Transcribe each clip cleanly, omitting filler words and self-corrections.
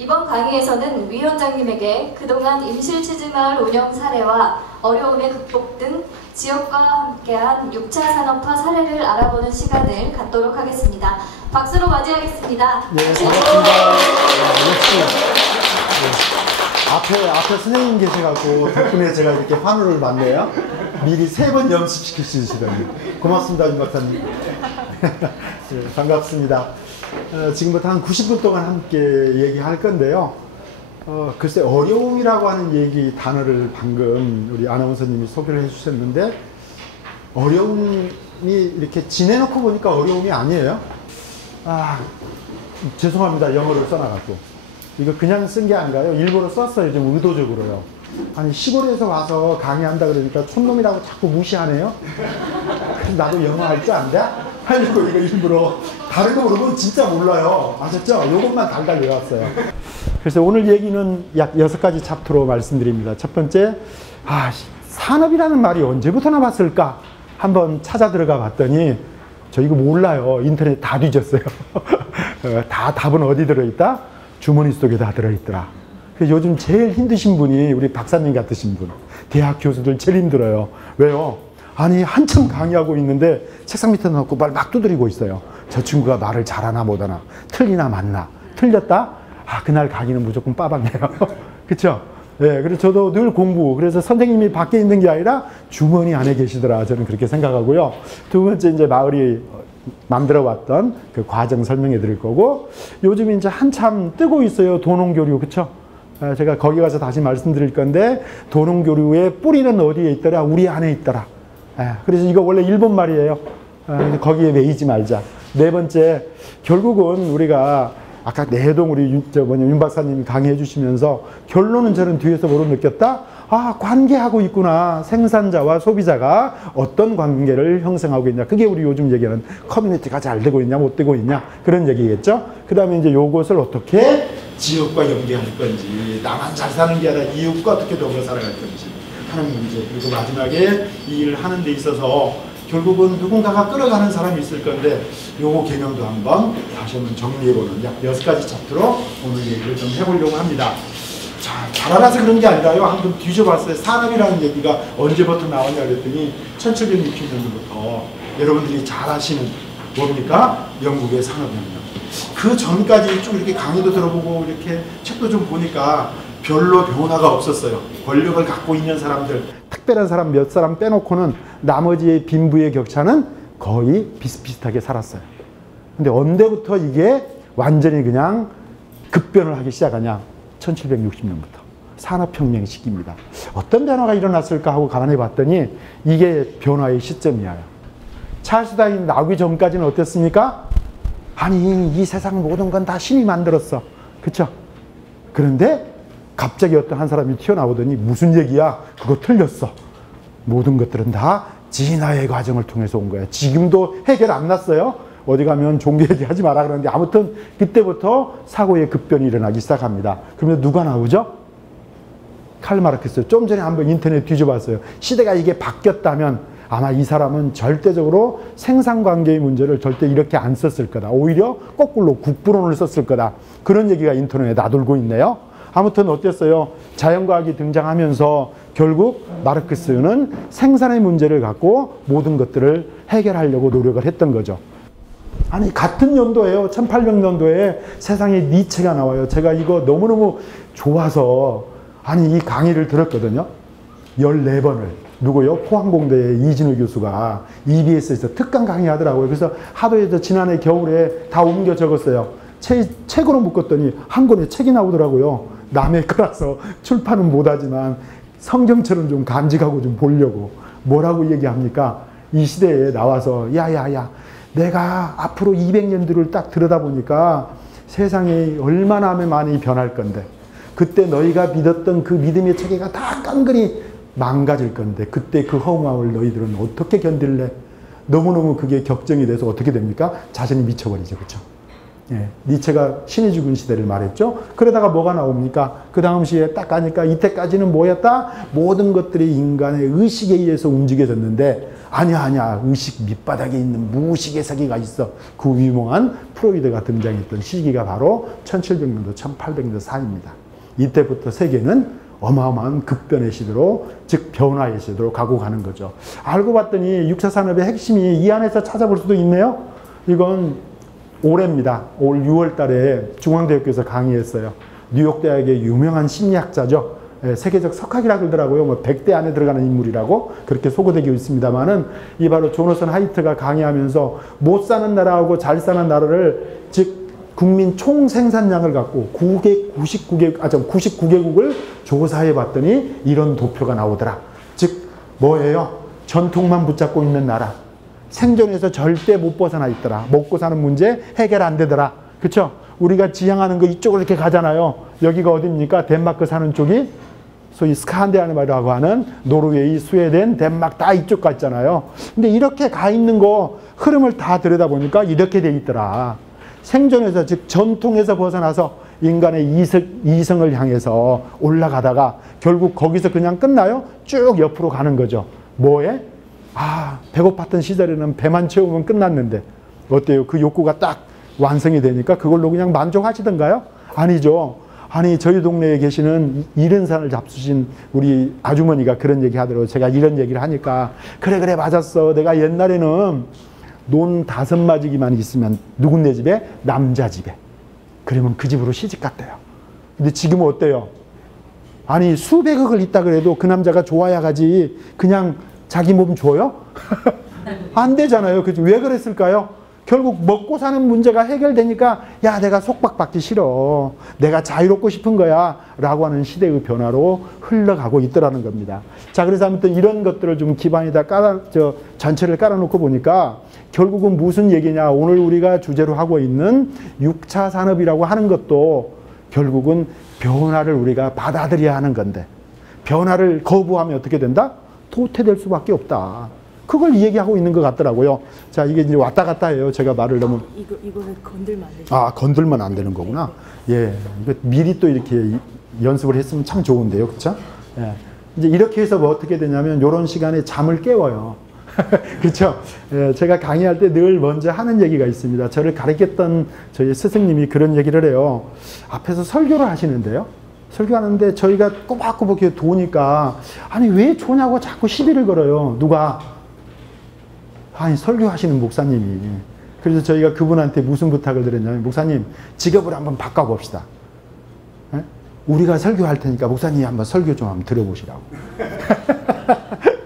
이번 강의에서는 위원장님에게 그동안 임실치즈마을 운영 사례와 어려움의 극복 등 지역과 함께한 6차 산업화 사례를 알아보는 시간을 갖도록 하겠습니다. 박수로 맞이하겠습니다. 네, 반갑습니다. 앞에 선생님 계셔갖고 덕분에 제가 이렇게 환호를 받네요. 미리 3번 연습시킬 수 있으시더니 고맙습니다, 임 박사님. 네, 반갑습니다. 지금부터 한 90분 동안 함께 얘기할 건데요. 글쎄 어려움이라고 하는 단어를 방금 우리 아나운서님이 소개를 해주셨는데, 어려움이 이렇게 지내놓고 보니까 어려움이 아니에요. 죄송합니다, 영어를 써놔갖고. 이거 그냥 쓴 게 아니라요, 일부러 썼어요, 좀 의도적으로요. 아니 시골에서 와서 강의한다 그러니까 촌놈이라고 자꾸 무시하네요. 나도 영어 할 줄 안다? 하려고 이거 일부러, 다른 거 모르면 진짜 몰라요. 아셨죠? 요것만 달달 외웠어요. 그래서 오늘 얘기는 약 6가지 챕터로 말씀드립니다. 첫 번째, 산업이라는 말이 언제부터 나왔을까? 한번 찾아 들어가 봤더니 저 이거 몰라요. 인터넷 다 뒤졌어요. 다 답은 어디 들어있다? 주머니 속에 다 들어있더라. 그래서 요즘 제일 힘드신 분이 우리 박사님 같으신 분, 대학 교수들 제일 힘들어요. 왜요? 아니 한참 강의하고 있는데 책상 밑에 놓고 말 막 두드리고 있어요. 저 친구가 말을 잘하나 못하나, 틀리나 맞나. 틀렸다? 그날 강의는 무조건 빠방해요. 그쵸? 네, 그래서 저도 늘 공부, 그래서 선생님이 밖에 있는 게 아니라 주머니 안에 계시더라. 저는 그렇게 생각하고요. 두 번째, 이제 마을이 만들어 왔던 그 과정 설명해 드릴 거고, 요즘 이제 한참 뜨고 있어요. 도농교류, 그쵸? 제가 거기 가서 다시 말씀드릴 건데, 도농교류의 뿌리는 어디에 있더라? 우리 안에 있더라. 그래서 이거 원래 일본 말이에요. 거기에 매이지 말자. 네 번째, 결국은 우리가 아까 내동 우리 윤 박사님이 강의해 주시면서 결론은 저는 뒤에서 뭐로 느꼈다? 관계하고 있구나. 생산자와 소비자가 어떤 관계를 형성하고 있냐. 그게 우리 요즘 얘기하는 커뮤니티가 잘 되고 있냐, 못 되고 있냐. 그런 얘기겠죠. 그 다음에 이제 요것을 어떻게 지역과 연계할 건지, 나만 잘 사는 게 아니라 이웃과 어떻게 더불어 살아갈 건지 하는 문제. 그리고 마지막에 이 일을 하는 데 있어서 결국은 누군가가 끌어가는 사람이 있을 건데, 요거 개념도 한번 다시 한번 정리해보는 약 6가지 챕터로 오늘 얘기를 좀 해보려고 합니다. 자, 잘 알아서 그런 게 아니라요. 한번 뒤져봤어요. 산업이라는 얘기가 언제부터 나오냐 그랬더니 1760년부터 여러분들이 잘 아시는 뭡니까? 영국의 산업혁명. 그 전까지 쭉 이렇게 강의도 들어보고 이렇게 책도 좀 보니까 별로 변화가 없었어요. 권력을 갖고 있는 사람들, 특별한 사람 몇 사람 빼놓고는 나머지의 빈부의 격차는 거의 비슷비슷하게 살았어요. 근데 언제부터 이게 완전히 그냥 급변을 하기 시작하냐? 1760년부터. 산업혁명 시기입니다. 어떤 변화가 일어났을까 하고 가만히 봤더니 이게 변화의 시점이에요. 찰스 다윈이 나오기 전까지는 어땠습니까? 아니 이 세상 모든 건 다 신이 만들었어. 그쵸? 그런데 갑자기 어떤 한 사람이 튀어나오더니 무슨 얘기야? 그거 틀렸어. 모든 것들은 다 진화의 과정을 통해서 온 거야. 지금도 해결 안 났어요. 어디 가면 종교 얘기하지 마라 그러는데, 아무튼 그때부터 사고의 급변이 일어나기 시작합니다. 그러면 누가 나오죠? 칼 마르크스. 좀 전에 한번 인터넷 뒤져봤어요. 시대가 이게 바뀌었다면 아마 이 사람은 절대적으로 생산관계의 문제를 절대 이렇게 안 썼을 거다. 오히려 거꾸로 국부론을 썼을 거다. 그런 얘기가 인터넷에 나돌고 있네요. 아무튼 어땠어요? 자연과학이 등장하면서 결국 마르크스는 생산의 문제를 갖고 모든 것들을 해결하려고 노력을 했던 거죠. 아니 같은 연도에요. 1800년도에 세상에 니체가 나와요. 제가 이거 너무너무 좋아서 이 강의를 들었거든요. 14번을. 누구요? 포항공대의 이진우 교수가 EBS에서 특강 강의하더라고요. 그래서 하도에서 지난해 겨울에 다 옮겨 적었어요. 책으로 묶었더니 한 권의 책이 나오더라고요. 남의 거라서 출판은 못하지만 성경처럼 좀 간직하고 좀 보려고. 뭐라고 얘기합니까? 이 시대에 나와서 야야야, 내가 앞으로 200년들을 딱 들여다보니까 세상이 얼마나 많이 변할 건데, 그때 너희가 믿었던 그 믿음의 체계가 다 깡그리 망가질 건데, 그때 그 허무함을 너희들은 어떻게 견딜래? 너무너무 그게 격정이 돼서 어떻게 됩니까? 자신이 미쳐버리죠. 그렇죠? 예, 니체가 신이 죽은 시대를 말했죠. 그러다가 뭐가 나옵니까? 그 다음 시에 딱 가니까 이때까지는 뭐였다? 모든 것들이 인간의 의식에 의해서 움직여졌는데 아니야. 의식 밑바닥에 있는 무의식의 세계가 있어. 그 유명한 프로이드가 등장했던 시기가 바로 1700년도, 1800년도 사이입니다. 이때부터 세계는 어마어마한 급변의 시대로, 즉 변화의 시대로 가고 가는 거죠. 알고 봤더니 6차 산업의 핵심이 이 안에서 찾아볼 수도 있네요. 이건 올해입니다. 올 6월 달에 중앙대학교에서 강의했어요. 뉴욕대학의 유명한 심리학자죠. 세계적 석학이라 그러더라고요. 뭐 100대 안에 들어가는 인물이라고 그렇게 소개되고 있습니다만은 이 바로 조너선 하이트가 강의하면서 못 사는 나라하고 잘 사는 나라를, 즉 국민 총 생산량을 갖고 99개국을 조사해 봤더니 이런 도표가 나오더라. 즉 뭐예요? 전통만 붙잡고 있는 나라. 생존에서 절대 못 벗어나 있더라. 먹고 사는 문제 해결 안 되더라. 그쵸? 우리가 지향하는 거 이쪽으로 이렇게 가잖아요. 여기가 어디입니까? 덴마크 사는 쪽이 소위 스칸디나비아라고 하는 노르웨이, 스웨덴, 덴마크 다 이쪽 갔잖아요. 근데 이렇게 가 있는 거 흐름을 다 들여다보니까 이렇게 돼 있더라. 생존에서, 즉 전통에서 벗어나서 인간의 이성을 향해서 올라가다가 결국 거기서 그냥 끝나요? 쭉 옆으로 가는 거죠. 뭐에? 배고팠던 시절에는 배만 채우면 끝났는데 어때요? 그 욕구가 딱 완성이 되니까 그걸로 그냥 만족하시던가요? 아니죠. 아니 저희 동네에 계시는 70살을 잡수신 우리 아주머니가 그런 얘기 하더라고요. 제가 이런 얘기를 하니까 그래 맞았어. 내가 옛날에는 논 5마지기만 있으면 누군네 집에? 남자 집에. 그러면 그 집으로 시집 갔대요. 근데 지금은 어때요? 아니 수백억을 있다 그래도 그 남자가 좋아야 가지 그냥 자기 몸 줘요? 안 되잖아요. 그죠? 왜 그랬을까요? 결국 먹고 사는 문제가 해결되니까 야 내가 속박받기 싫어. 내가 자유롭고 싶은 거야. 라고 하는 시대의 변화로 흘러가고 있더라는 겁니다. 자, 그래서 아무튼 이런 것들을 좀 기반에다 전체를 깔아놓고 보니까 결국은 무슨 얘기냐. 오늘 우리가 주제로 하고 있는 6차 산업이라고 하는 것도 결국은 변화를 우리가 받아들여야 하는 건데 변화를 거부하면 어떻게 된다? 도태될 수밖에 없다. 그걸 얘기하고 있는 것 같더라고요. 자, 이게 이제 왔다 갔다 해요. 제가 말을 너무. 이거는 건들면 안 되죠. 건들면 안 되는 거구나. 예. 이거 미리 또 이렇게 연습을 했으면 참 좋은데요. 그쵸? 예. 이제 이렇게 해서 뭐 어떻게 되냐면, 요런 시간에 잠을 깨워요. 그렇죠? 예, 제가 강의할 때 늘 먼저 하는 얘기가 있습니다. 저를 가르쳤던 저희 스승님이 그런 얘기를 해요. 앞에서 설교를 하시는데요. 설교하는데 저희가 꼬박꼬박 이렇게 도니까 아니 왜 조냐고 자꾸 시비를 걸어요. 누가? 아니 설교하시는 목사님이. 그래서 저희가 그분한테 무슨 부탁을 드렸냐면, 목사님 직업을 한번 바꿔봅시다. 예? 우리가 설교할 테니까 목사님이 한번 설교 좀 한번 들어보시라고.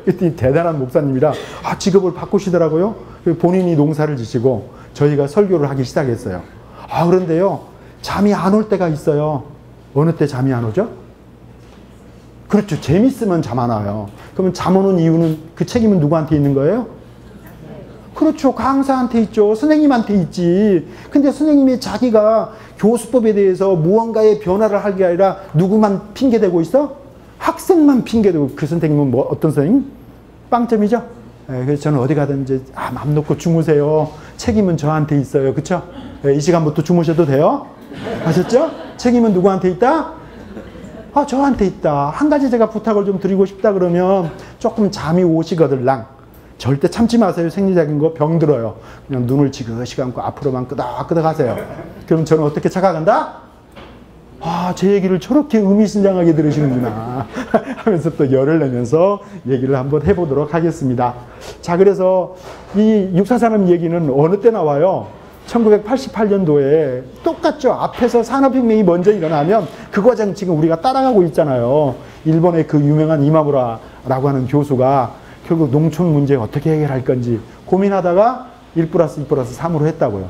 그때 대단한 목사님이라 직업을 바꾸시더라고요. 본인이 농사를 지시고 저희가 설교를 하기 시작했어요. 그런데요 잠이 안 올 때가 있어요. 어느 때 잠이 안 오죠? 그렇죠. 재밌으면 잠 안 와요. 그러면 잠 오는 이유는, 그 책임은 누구한테 있는 거예요? 그렇죠. 강사한테 있죠. 선생님한테 있지. 근데 선생님이 자기가 교수법에 대해서 무언가의 변화를 할 게 아니라 누구만 핑계대고 있어? 학생만 핑계대고. 그 선생님은 뭐 어떤 선생님? 빵점이죠. 그래서 저는 어디 가든지 맘 놓고 주무세요. 책임은 저한테 있어요. 그렇죠? 이 시간부터 주무셔도 돼요. 아셨죠? 책임은 누구한테 있다? 저한테 있다. 한 가지 제가 부탁을 좀 드리고 싶다 그러면 조금 잠이 오시거들랑 절대 참지 마세요. 생리적인 거 병들어요. 그냥 눈을 지그시 감고 앞으로만 끄덕끄덕 하세요. 그럼 저는 어떻게 착각한다? 제 얘기를 저렇게 의미심장하게 들으시는구나 하면서 또 열을 내면서 얘기를 한번 해보도록 하겠습니다. 자, 그래서 이 육사산업 얘기는 어느 때 나와요? 1988년도에 똑같죠. 앞에서 산업혁명이 먼저 일어나면 그 과정 지금 우리가 따라가고 있잖아요. 일본의 그 유명한 이마무라라고 하는 교수가 결국 농촌 문제 어떻게 해결할 건지 고민하다가 1+2+3으로 했다고요.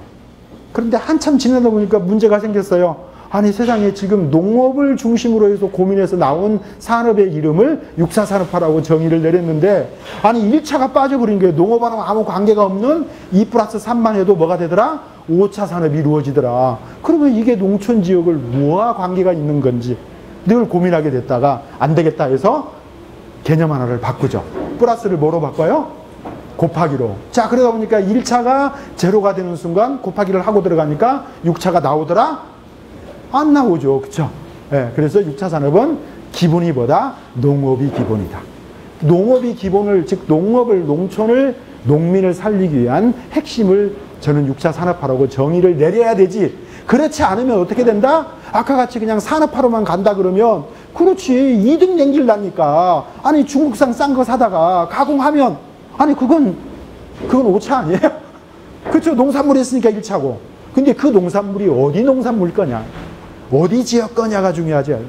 그런데 한참 지나다 보니까 문제가 생겼어요. 아니 세상에 지금 농업을 중심으로 해서 고민해서 나온 산업의 이름을 육사산업화라고 정의를 내렸는데, 아니 1차가 빠져버린 거예요. 농업하고 아무 관계가 없는 2+3만 해도 뭐가 되더라? 5차 산업이 이루어지더라. 그러면 이게 농촌 지역을 뭐와 관계가 있는 건지 늘 고민하게 됐다가 안 되겠다 해서 개념 하나를 바꾸죠. 플러스를 뭐로 바꿔요? 곱하기로. 자, 그러다 보니까 1차가 제로가 되는 순간 곱하기를 하고 들어가니까 6차가 나오더라? 안 나오죠. 그쵸? 예, 그래서 6차 산업은 기본이보다 농업이 기본이다. 농업이 기본을, 즉 농업을, 농촌을, 농민을 살리기 위한 핵심을 저는 6차 산업화라고 정의를 내려야 되지. 그렇지 않으면 어떻게 된다? 아까 같이 그냥 산업화로만 간다 그러면 그렇지 2등 냉길라니까. 아니 중국산 싼 거 사다가 가공하면 아니 그건 5차 아니에요? 그렇죠. 농산물이 있으니까 1차고. 근데 그 농산물이 어디 농산물 거냐, 어디 지역 거냐가 중요하죠.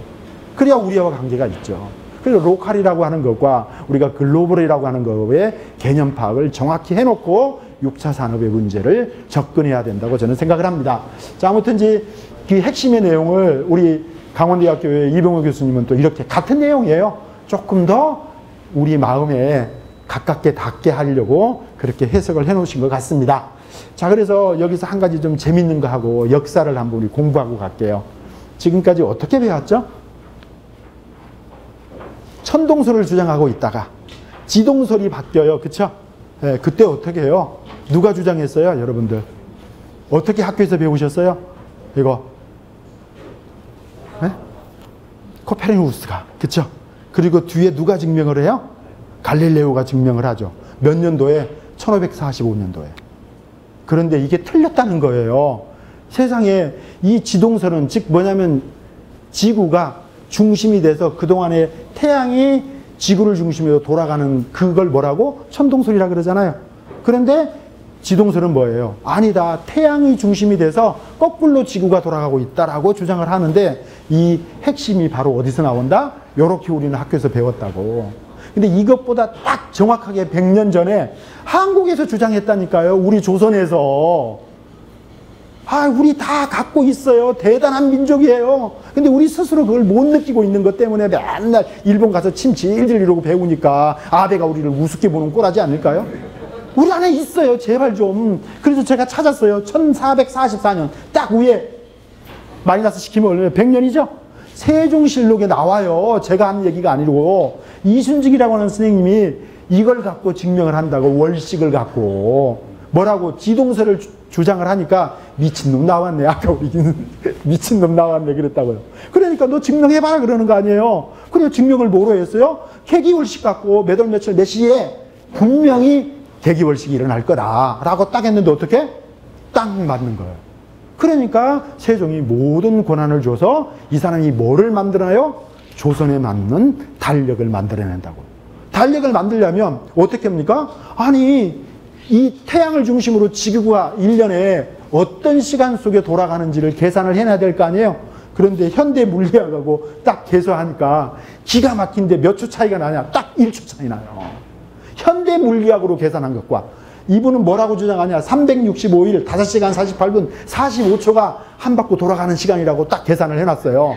그래야 우리와 관계가 있죠. 그래서 로컬이라고 하는 것과 우리가 글로벌이라고 하는 것의 개념 파악을 정확히 해놓고 6차 산업의 문제를 접근해야 된다고 저는 생각을 합니다. 자, 아무튼 이제 그 핵심의 내용을 우리 강원대학교의 이병호 교수님은 또 이렇게 같은 내용이에요. 조금 더 우리 마음에 가깝게 닿게 하려고 그렇게 해석을 해 놓으신 것 같습니다. 자, 그래서 여기서 한 가지 좀 재밌는 거 하고 역사를 한번 우리 공부하고 갈게요. 지금까지 어떻게 배웠죠? 천동설을 주장하고 있다가 지동설이 바뀌어요. 그쵸? 네, 그때 어떻게 해요? 누가 주장했어요? 여러분들 어떻게 학교에서 배우셨어요? 이거 네? 코페르니쿠스가. 그쵸? 그리고 뒤에 누가 증명을 해요? 갈릴레오가 증명을 하죠. 몇 년도에? 1545년도에. 그런데 이게 틀렸다는 거예요. 세상에 이 지동설은 즉 뭐냐면 지구가 중심이 돼서 그동안에 태양이 지구를 중심으로 돌아가는 그걸 뭐라고? 천동설이라 그러잖아요. 그런데 지동설은 뭐예요? 아니다. 태양이 중심이 돼서 거꾸로 지구가 돌아가고 있다라고 주장을 하는데 이 핵심이 바로 어디서 나온다? 요렇게 우리는 학교에서 배웠다고. 근데 이것보다 딱 정확하게 100년 전에 한국에서 주장했다니까요. 우리 조선에서. 아, 우리 다 갖고 있어요. 대단한 민족이에요. 근데 우리 스스로 그걸 못 느끼고 있는 것 때문에 맨날 일본 가서 침 질질 이러고 배우니까 아베가 우리를 우습게 보는 꼴하지 않을까요? 우리 안에 있어요. 제발 좀. 그래서 제가 찾았어요. 1444년 딱 위에 마이너스 시키면 얼마나 100년이죠? 세종실록에 나와요. 제가 하는 얘기가 아니고 이순직이라고 하는 선생님이 이걸 갖고 증명을 한다고. 월식을 갖고 뭐라고 지동설을 주장을 하니까 미친놈 나왔네. 아까 우리 미친놈 나왔네 그랬다고요. 그러니까 너 증명해봐라 그러는 거 아니에요. 그래서 증명을 뭐로 했어요? 개기월식 갖고 몇 월 며칠 몇 시에 분명히 개기월식이 일어날 거다라고 딱 했는데 어떻게? 딱 맞는 거예요. 그러니까 세종이 모든 권한을 줘서 이 사람이 뭐를 만들어요? 조선에 맞는 달력을 만들어낸다고. 달력을 만들려면 어떻게 합니까? 아니 이 태양을 중심으로 지구가 1년에 어떤 시간 속에 돌아가는지를 계산을 해놔야 될 거 아니에요? 그런데 현대 물리학하고 딱 계산하니까 기가 막힌데 몇 초 차이가 나냐? 딱 1초 차이 나요. 현대 물리학으로 계산한 것과 이분은 뭐라고 주장하냐? 365일 5시간 48분 45초가 한 바퀴 돌아가는 시간이라고 딱 계산을 해놨어요.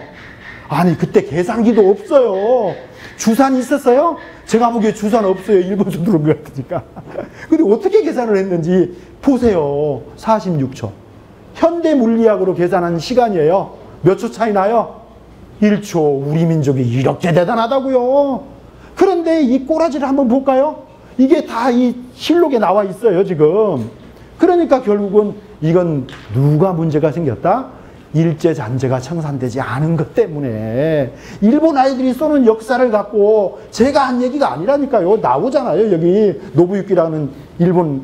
아니 그때 계산기도 없어요. 주산이 있었어요? 제가 보기에 주산 없어요. 일본에서 들어온 것 같으니까. 근데 어떻게 계산을 했는지 보세요. 46초. 현대 물리학으로 계산한 시간이에요. 몇 초 차이 나요? 1초. 우리 민족이 이렇게 대단하다고요. 그런데 이 꼬라지를 한번 볼까요? 이게 다 이 실록에 나와 있어요, 지금. 그러니까 결국은 이건 누가 문제가 생겼다? 일제잔재가 청산되지 않은 것 때문에. 일본 아이들이 쏘는 역사를 갖고 제가 한 얘기가 아니라니까요. 나오잖아요. 여기 노부유키라는 일본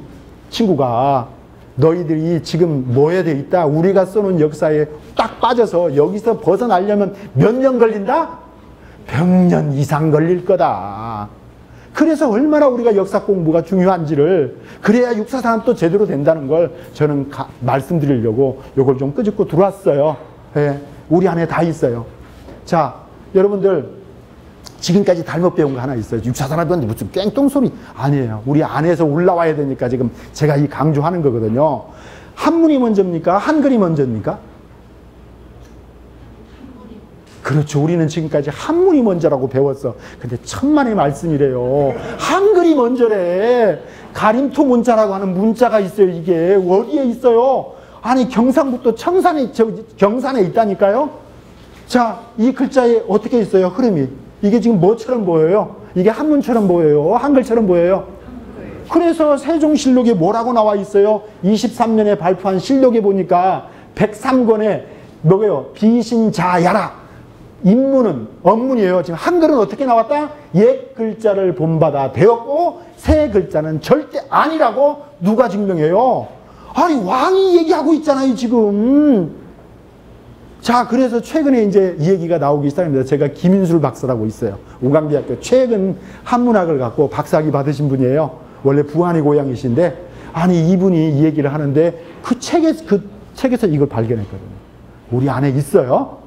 친구가 너희들이 지금 뭐에 돼 있다? 우리가 쏘는 역사에 딱 빠져서 여기서 벗어나려면 몇 년 걸린다? 100년 이상 걸릴 거다. 그래서 얼마나 우리가 역사 공부가 중요한지를, 그래야 육사산업도 제대로 된다는 걸 저는 말씀드리려고 요걸 좀 끄집고 들어왔어요. 예, 우리 안에 다 있어요. 자, 여러분들 지금까지 잘못 배운 거 하나 있어요. 육사산업은 무슨 깽똥소리 아니에요. 우리 안에서 올라와야 되니까 지금 제가 이 강조하는 거거든요. 한문이 먼저입니까? 한글이 먼저입니까? 그렇죠. 우리는 지금까지 한문이 먼저라고 배웠어. 근데 천만의 말씀이래요. 한글이 먼저래. 가림토 문자라고 하는 문자가 있어요. 이게 어디에 있어요? 아니 경상북도 경산에 있다니까요. 자, 이 글자에 어떻게 있어요? 흐름이. 이게 지금 뭐처럼 보여요? 이게 한문처럼 보여요? 한글처럼 보여요? 그래서 세종실록에 뭐라고 나와 있어요? 23년에 발표한 실록에 보니까 103권에 뭐예요? 비신자야라. 인문은 언문이에요. 지금 한글은 어떻게 나왔다? 옛 글자를 본받아 되었고 새 글자는 절대 아니라고 누가 증명해요? 아니 왕이 얘기하고 있잖아요 지금. 자, 그래서 최근에 이제 이 얘기가 나오기 시작합니다. 제가 김인술 박사라고 있어요. 오강대학교 최근 한문학을 갖고 박사학위 받으신 분이에요. 원래 부안이 고향이신데, 아니 이분이 이 얘기를 하는데 그 책에서 이걸 발견했거든요. 우리 안에 있어요.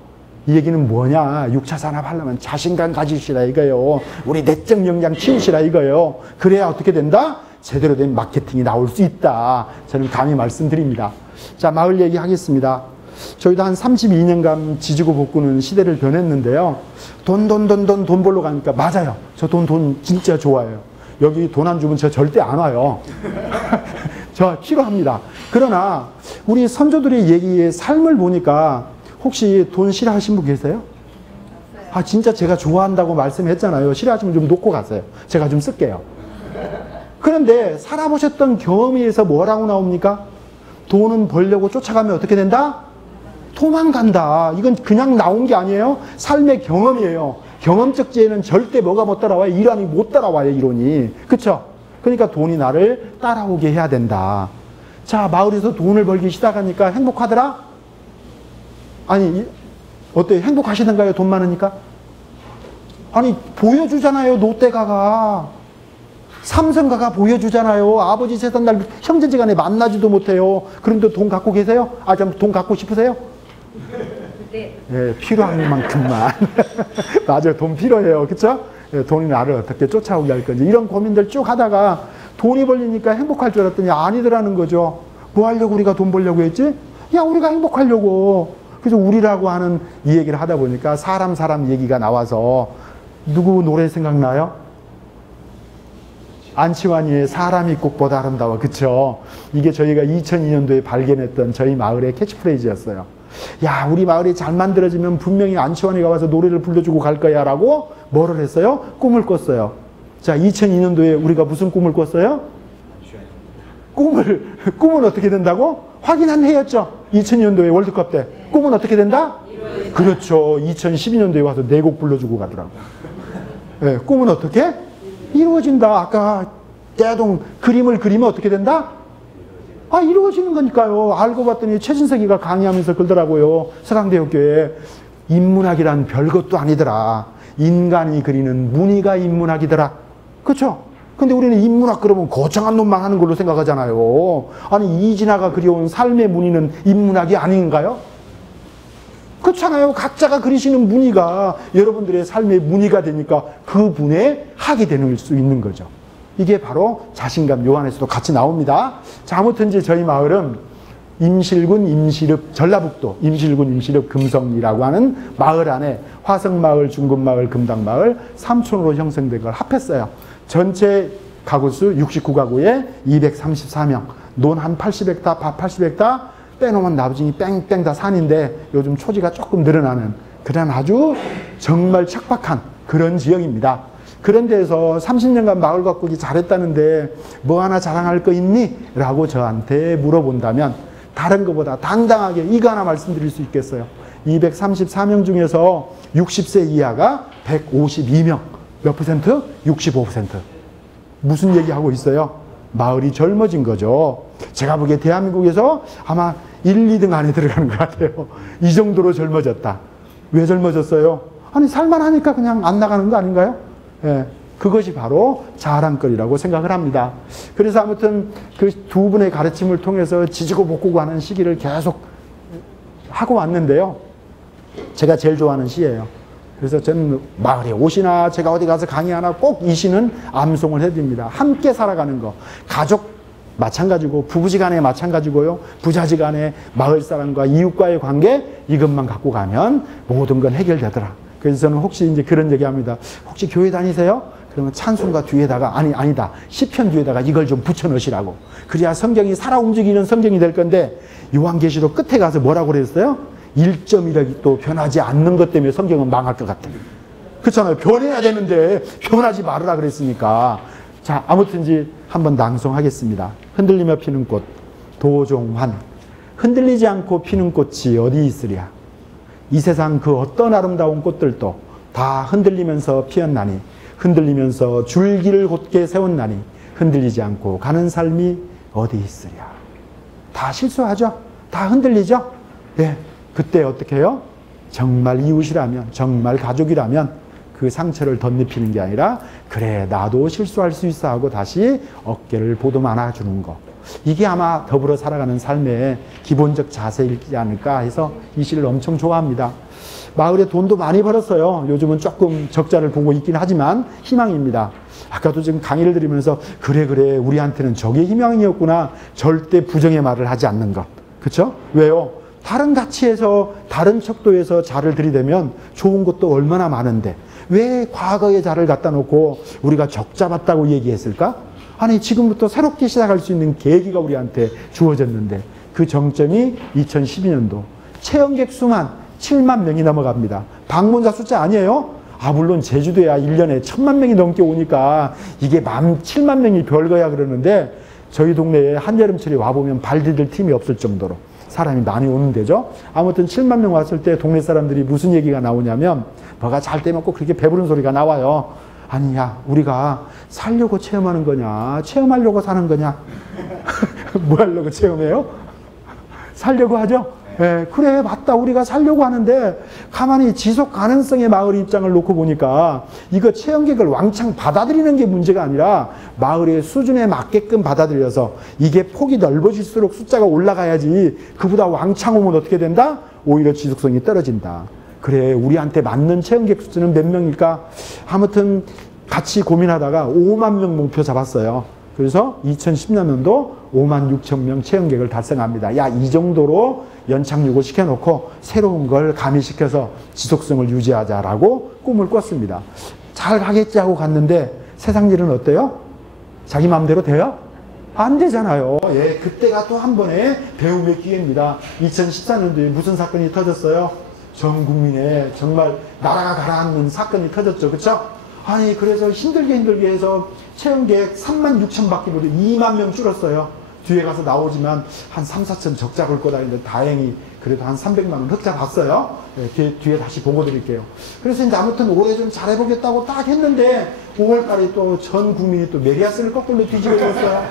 이 얘기는 뭐냐? 6차 산업 하려면 자신감 가지시라 이거예요. 우리 내적 역량 키우시라 이거예요. 그래야 어떻게 된다? 제대로 된 마케팅이 나올 수 있다. 저는 감히 말씀드립니다. 자, 마을 얘기 하겠습니다. 저희도 한 32년간 지지고 볶고는 시대를 변했는데요. 돈 벌러 가니까 맞아요. 저 돈 진짜 좋아해요. 여기 돈 안 주면 저 절대 안 와요. 저 필요합니다. 그러나 우리 선조들의 얘기의 삶을 보니까 혹시 돈 싫어하신 분 계세요? 아, 진짜 제가 좋아한다고 말씀했잖아요. 싫어하시면 좀 놓고 가세요. 제가 좀 쓸게요. 그런데 살아보셨던 경험에 의해서 뭐라고 나옵니까? 돈은 벌려고 쫓아가면 어떻게 된다? 도망간다. 이건 그냥 나온 게 아니에요. 삶의 경험이에요. 경험적 지혜는 절대 뭐가 못 따라와요? 이론이 못 따라와요, 이론이. 그쵸? 그러니까 돈이 나를 따라오게 해야 된다. 자, 마을에서 돈을 벌기 시작하니까 행복하더라? 아니, 어때요? 행복하시던가요? 돈 많으니까? 아니, 보여주잖아요, 롯데가가. 삼성가가 보여주잖아요. 아버지 세상 날 형제지간에 만나지도 못해요. 그런데 돈 갖고 계세요? 아, 좀 돈 갖고 싶으세요? 네. 예, 필요한 만큼만. 맞아요. 돈 필요해요. 그쵸? 예, 돈이 나를 어떻게 쫓아오게 할 건지. 이런 고민들 쭉 하다가 돈이 벌리니까 행복할 줄 알았더니 아니더라는 거죠. 뭐 하려고 우리가 돈 벌려고 했지? 야, 우리가 행복하려고. 그래서 우리라고 하는 이 얘기를 하다 보니까 사람 얘기가 나와서 누구 노래 생각나요? 안치환이의 사람이 꽃보다 아름다워. 그쵸? 이게 저희가 2002년도에 발견했던 저희 마을의 캐치프레이즈였어요. 야, 우리 마을이 잘 만들어지면 분명히 안치환이가 와서 노래를 불러주고 갈 거야 라고 뭐를 했어요? 꿈을 꿨어요. 자, 2002년도에 우리가 무슨 꿈을 꿨어요? 꿈은 어떻게 된다고? 확인한 해였죠. 2002년도에 월드컵 때. 꿈은 어떻게 된다? 그렇죠. 2012년도에 와서 4곡 불러주고 가더라고. 네, 꿈은 어떻게? 이루어진다. 아까 대동 그림을 그리면 어떻게 된다? 아, 이루어지는 거니까요. 알고 봤더니 최진석이가 강의하면서 그러더라고요. 서강대학교에 인문학이란 별것도 아니더라. 인간이 그리는 무늬가 인문학이더라. 그렇죠? 근데 우리는 인문학 그러면 거창한 놈만 하는 걸로 생각하잖아요. 아니, 이진아가 그려온 삶의 무늬는 인문학이 아닌가요? 그렇잖아요. 각자가 그리시는 무늬가 여러분들의 삶의 무늬가 되니까 그 분의 학이 되는 수 있는 거죠. 이게 바로 자신감. 요한에서도 같이 나옵니다. 자, 아무튼 이제 저희 마을은 임실군, 임실읍, 전라북도 임실군, 임실읍, 금성리라고 하는 마을 안에 화성마을, 중금마을, 금당마을 3촌으로 형성된 걸 합했어요. 전체 가구수 69가구에 234명, 논 한 80헥타, 밭 80헥타, 빼놓으면 나머지 뺑뺑 다 산인데 요즘 초지가 조금 늘어나는 그런 아주 정말 척박한 그런 지역입니다. 그런 데에서 30년간 마을 가꾸기 잘했다는데 뭐 하나 자랑할 거 있니? 라고 저한테 물어본다면 다른 것보다 당당하게 이거 하나 말씀드릴 수 있겠어요. 234명 중에서 60세 이하가 152명. 몇 퍼센트? 65%. 무슨 얘기하고 있어요? 마을이 젊어진 거죠. 제가 보기에 대한민국에서 아마 1, 2등 안에 들어가는 것 같아요. 이 정도로 젊어졌다. 왜 젊어졌어요? 아니, 살만하니까 그냥 안 나가는 거 아닌가요? 예, 그것이 바로 자랑거리라고 생각을 합니다. 그래서 아무튼 그 두 분의 가르침을 통해서 지지고 볶고 하는 시기를 계속 하고 왔는데요. 제가 제일 좋아하는 시예요. 그래서 저는 마을에 오시나 제가 어디 가서 강의하나 꼭 이 시는 암송을 해드립니다. 함께 살아가는 거. 가족 마찬가지고 부부지간에 마찬가지고요. 부자지간에 마을 사람과 이웃과의 관계 이것만 갖고 가면 모든 건 해결되더라. 그래서 저는 혹시 이제 그런 얘기합니다. 혹시 교회 다니세요? 그러면 찬송가 뒤에다가 아니다. 시편 뒤에다가 이걸 좀 붙여 넣으시라고. 그래야 성경이 살아 움직이는 성경이 될 건데 요한계시록 끝에 가서 뭐라고 그랬어요? 1.1도 변하지 않는 것 때문에 성경은 망할 것 같아요. 그렇잖아요. 변해야 되는데 변하지 말으라 그랬으니까. 자, 아무튼 이제 한번 낭송하겠습니다. 흔들리며 피는 꽃 도종환. 흔들리지 않고 피는 꽃이 어디 있으랴. 이 세상 그 어떤 아름다운 꽃들도 다 흔들리면서 피었나니 흔들리면서 줄기를 곧게 세웠나니 흔들리지 않고 가는 삶이 어디 있으랴. 다 실수하죠. 다 흔들리죠. 예, 그때 어떻게 해요? 정말 이웃이라면, 정말 가족이라면 그 상처를 덧입히는 게 아니라 그래 나도 실수할 수 있어 하고 다시 어깨를 보듬 안아주는 거. 이게 아마 더불어 살아가는 삶의 기본적 자세이지 않을까 해서 이 시를 엄청 좋아합니다. 마을에 돈도 많이 벌었어요. 요즘은 조금 적자를 보고 있긴 하지만 희망입니다. 아까도 지금 강의를 드리면서 그래 우리한테는 저게 희망이었구나. 절대 부정의 말을 하지 않는 것. 그렇죠? 왜요? 다른 가치에서 다른 척도에서 자를 들이대면 좋은 것도 얼마나 많은데 왜 과거의 자를 갖다 놓고 우리가 적자 봤다고 얘기했을까? 아니 지금부터 새롭게 시작할 수 있는 계기가 우리한테 주어졌는데 그 정점이 2012년도 체험객 수만 7만 명이 넘어갑니다. 방문자 숫자 아니에요? 물론 제주도야 1년에 1000만 명이 넘게 오니까 이게 7만 명이 별거야 그러는데 저희 동네에 한여름철에 와보면 발 디딜 팀이 없을 정도로 사람이 많이 오는 데죠. 아무튼 7만 명 왔을 때 동네 사람들이 무슨 얘기가 나오냐면 뭐가 잘 되면 꼭 그렇게 배부른 소리가 나와요. 아니야 우리가 살려고 체험하는 거냐 체험하려고 사는 거냐. 뭐 하려고 체험해요? 살려고 하죠. 예, 그래 맞다 우리가 살려고 하는데 가만히 지속 가능성의 마을 입장을 놓고 보니까 이거 체험객을 왕창 받아들이는 게 문제가 아니라 마을의 수준에 맞게끔 받아들여서 이게 폭이 넓어질수록 숫자가 올라가야지 그보다 왕창 오면 어떻게 된다? 오히려 지속성이 떨어진다. 그래 우리한테 맞는 체험객 수는 몇 명일까? 아무튼 같이 고민하다가 5만 명 목표 잡았어요. 그래서 2010년도 5만 6천 명 체험객을 달성합니다. 야, 이 정도로 연착륙을 시켜놓고 새로운 걸 가미시켜서 지속성을 유지하자라고 꿈을 꿨습니다. 잘 가겠지 하고 갔는데 세상 일은 어때요? 자기 마음대로 돼요? 안 되잖아요. 예, 그때가 또 한 번의 배움의 기회입니다. 2014년도에 무슨 사건이 터졌어요? 전 국민에 정말 나라가 가라앉는 사건이 터졌죠. 그렇죠? 아니 그래서 힘들게 해서 체험객 3만 6천 밖에 못 2만 명 줄었어요. 뒤에 가서 나오지만 한 3, 4천 적자 볼 거다 했는데 다행히 그래도 한 300만 원 흑자 봤어요. 네, 뒤에 다시 보고 드릴게요. 그래서 이제 아무튼 올해 좀 잘해보겠다고 딱 했는데 5월달에 또 전 국민이 또 메리아스를 거꾸로 뒤집어졌어요.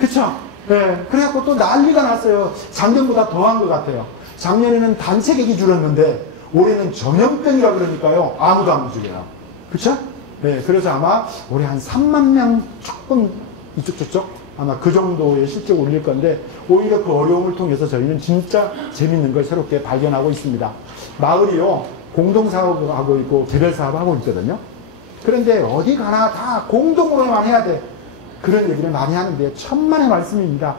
그쵸? 네, 그래갖고 또 난리가 났어요. 작년보다 더한 것 같아요. 작년에는 단체객이 줄었는데 올해는 전염병이라 그러니까요. 아무도 안 움직여요. 그쵸? 네, 그래서 아마 올해 한 3만 명 조금 이쪽 저쪽 아마 그 정도의 실적 올릴 건데 오히려 그 어려움을 통해서 저희는 진짜 재밌는 걸 새롭게 발견하고 있습니다. 마을이요 공동사업을 하고 있고 개별사업을 하고 있거든요. 그런데 어디 가나 다 공동으로만 해야 돼. 그런 얘기를 많이 하는데 천만의 말씀입니다.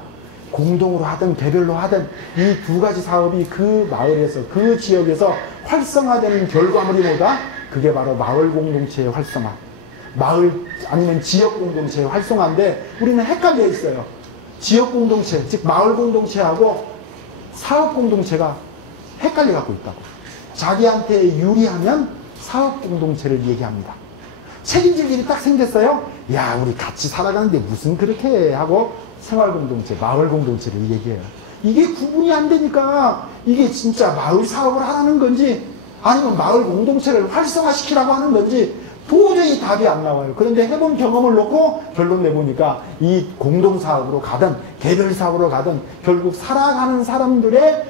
공동으로 하든 개별로 하든 이 두 가지 사업이 그 마을에서 그 지역에서 활성화되는 결과물이 뭐다? 그게 바로 마을 공동체의 활성화. 마을 아니면 지역 공동체의 활성화인데 우리는 헷갈려 있어요. 지역 공동체, 즉 마을 공동체하고 사업 공동체가 헷갈려 갖고 있다고. 자기한테 유리하면 사업 공동체를 얘기합니다. 책임질 일이 딱 생겼어요. 야, 우리 같이 살아가는데 무슨 그렇게 해 하고 생활 공동체, 마을 공동체를 얘기해요. 이게 구분이 안 되니까 이게 진짜 마을 사업을 하라는 건지 아니면 마을 공동체를 활성화시키라고 하는 건지 도저히 답이 안 나와요. 그런데 해본 경험을 놓고 결론 내보니까 이 공동사업으로 가든 개별사업으로 가든 결국 살아가는 사람들의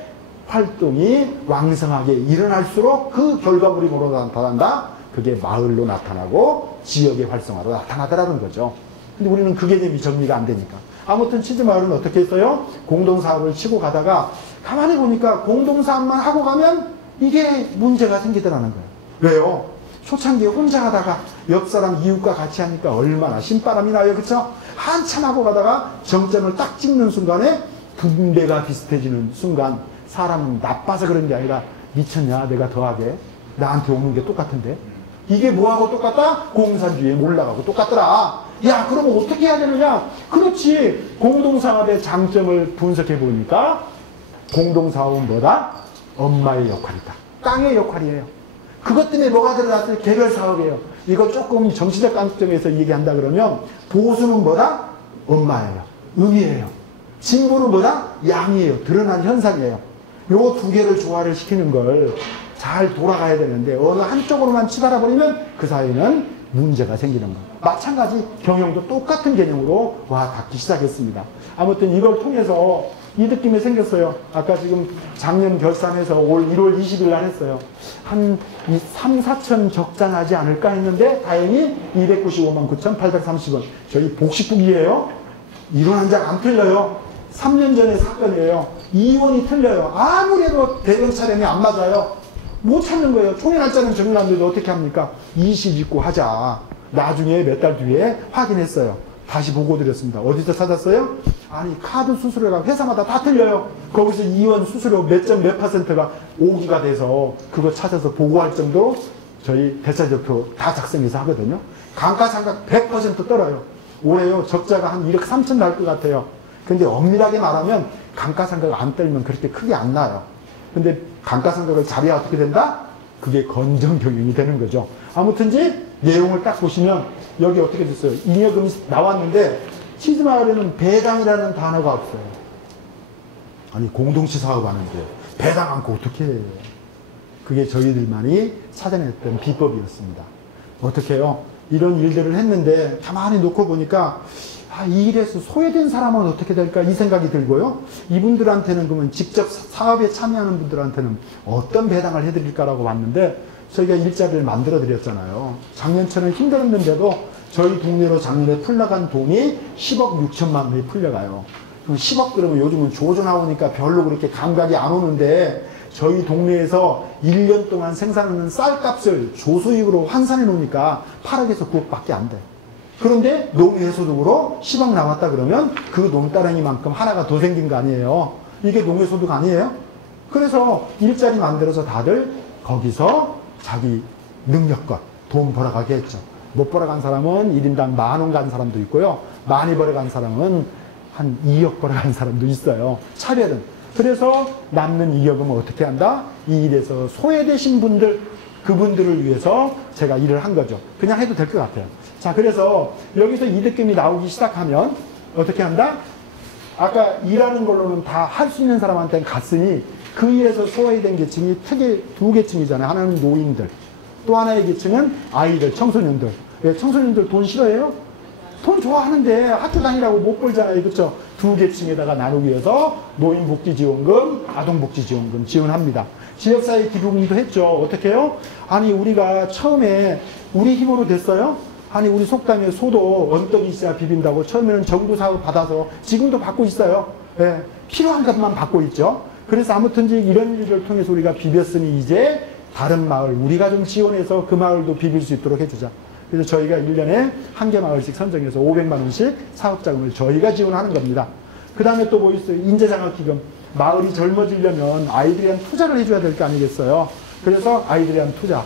활동이 왕성하게 일어날수록 그 결과물이 뭐로 나타난다? 그게 마을로 나타나고 지역의 활성화로 나타나더라는 거죠. 근데 우리는 그 개념이 정리가 안 되니까. 아무튼 치즈마을은 어떻게 했어요? 공동사업을 치고 가다가 가만히 보니까 공동사업만 하고 가면 이게 문제가 생기더라는 거예요. 왜요? 초창기에 혼자 하다가 옆 사람 이웃과 같이 하니까 얼마나 신바람이 나요. 그쵸? 한참 하고 가다가 정점을 딱 찍는 순간에 분배가 비슷해지는 순간 사람은 나빠서 그런 게 아니라 미쳤냐 내가 더하게 나한테 오는 게 똑같은데 이게 뭐하고 똑같다? 공산주의에 몰락하고 똑같더라. 야 그러면 어떻게 해야 되느냐? 그렇지. 공동사업의 장점을 분석해 보니까 공동사업은 뭐다? 엄마의 역할이다. 땅의 역할이에요. 그것 때문에 뭐가 들어갔어요? 개별사업이에요. 이거 조금 정치적 관점에서 얘기한다 그러면 보수는 뭐다? 엄마예요. 음이에요. 진보는 뭐다? 양이에요. 드러난 현상이에요. 요 두 개를 조화를 시키는 걸 잘 돌아가야 되는데 어느 한쪽으로만 치달아 버리면 그 사이에는 문제가 생기는 거예요. 마찬가지 경영도 똑같은 개념으로 와 닿기 시작했습니다. 아무튼 이걸 통해서 이 느낌이 생겼어요. 아까 지금 작년 결산해서 올 1월 20일 날 했어요. 한 3, 4천 적자 나지 않을까 했는데 다행히 295만 9,830원. 저희 복식국이에요. 이론 한 장 안 틀려요. 3년 전의 사건이에요. 이원이 틀려요. 아무래도 대변 차량이 안 맞아요. 못 찾는 거예요. 총회 날짜는 정해놨는데 어떻게 합니까? 20 있고 하자. 나중에 몇 달 뒤에 확인했어요. 다시 보고 드렸습니다. 어디서 찾았어요? 아니 카드 수수료가 회사마다 다 틀려요. 거기서 이원 수수료 몇 점 몇 %가 오기가 돼서 그거 찾아서 보고할 정도로 저희 대차지표 다 작성해서 하거든요. 감가상각 100% 떨어요. 올해요 적자가 한 1억 3천 날 것 같아요. 근데 엄밀하게 말하면 감가상각을 안 떨면 그렇게 크게 안 나요. 근데 감가상각을 잘해야 어떻게 된다? 그게 건전 경영이 되는 거죠. 아무튼지 내용을 딱 보시면 여기 어떻게 됐어요? 잉여금이 나왔는데 치즈마을에는 배당이라는 단어가 없어요. 아니 공동체 사업하는데 배당 않고 어떻게 해요? 그게 저희들만이 찾아냈던 비법이었습니다. 어떻게 해요? 이런 일들을 했는데 가만히 놓고 보니까 이 일에서 소외된 사람은 어떻게 될까 이 생각이 들고요. 이분들한테는 그러면 직접 사업에 참여하는 분들한테는 어떤 배당을 해드릴까라고 봤는데 저희가 일자리를 만들어 드렸잖아요. 작년처럼 힘들었는데도 저희 동네로 작년에 풀려간 돈이 10억 6천만 원이 풀려가요. 그럼 10억 그러면 요즘은 조조 나오니까 별로 그렇게 감각이 안 오는데 저희 동네에서 1년 동안 생산하는 쌀값을 조수익으로 환산해 놓으니까 8억에서 9억밖에 안 돼. 그런데 농해소득으로 10억 나왔다 그러면 그 농따릉이만큼 하나가 더 생긴 거 아니에요. 이게 농해소득 아니에요? 그래서 일자리 만들어서 다들 거기서 자기 능력껏 돈 벌어가게 했죠. 못 벌어간 사람은 1인당 10,000원 간 사람도 있고요. 많이 벌어간 사람은 한 2억 벌어간 사람도 있어요. 차별은. 그래서 남는 이익금은 어떻게 한다? 이 일에서 소외되신 분들, 그분들을 위해서 제가 일을 한 거죠. 그냥 해도 될 것 같아요. 자, 그래서 여기서 이득금이 나오기 시작하면 어떻게 한다? 아까 일하는 걸로는 다 할 수 있는 사람한테는 갔으니 그 일에서 소외된 계층이 크게 두 계층이잖아요. 하나는 노인들, 또 하나의 계층은 아이들, 청소년들. 왜 청소년들 돈 싫어해요? 돈 좋아하는데 학교 다니라고 못 벌잖아요. 그렇죠? 두 계층에다가 나누기 위해서 노인복지지원금, 아동복지지원금 지원합니다. 지역사회 기부금도 했죠. 어떻게 해요? 아니 우리가 처음에 우리 힘으로 됐어요? 아니 우리 속담에 소도 언덕이 있어야 비빈다고 처음에는 정부 사업 받아서 지금도 받고 있어요. 예, 필요한 것만 받고 있죠. 그래서 아무튼 이런 일을 통해서 우리가 비볐으니 이제 다른 마을 우리가 좀 지원해서 그 마을도 비빌 수 있도록 해주자. 그래서 저희가 1년에 한 개 마을씩 선정해서 500만 원씩 사업자금을 저희가 지원하는 겁니다. 그 다음에 또 뭐 있어요? 인재장학기금. 마을이 젊어지려면 아이들에 대한 투자를 해줘야 될 거 아니겠어요? 그래서 아이들에 대한 투자.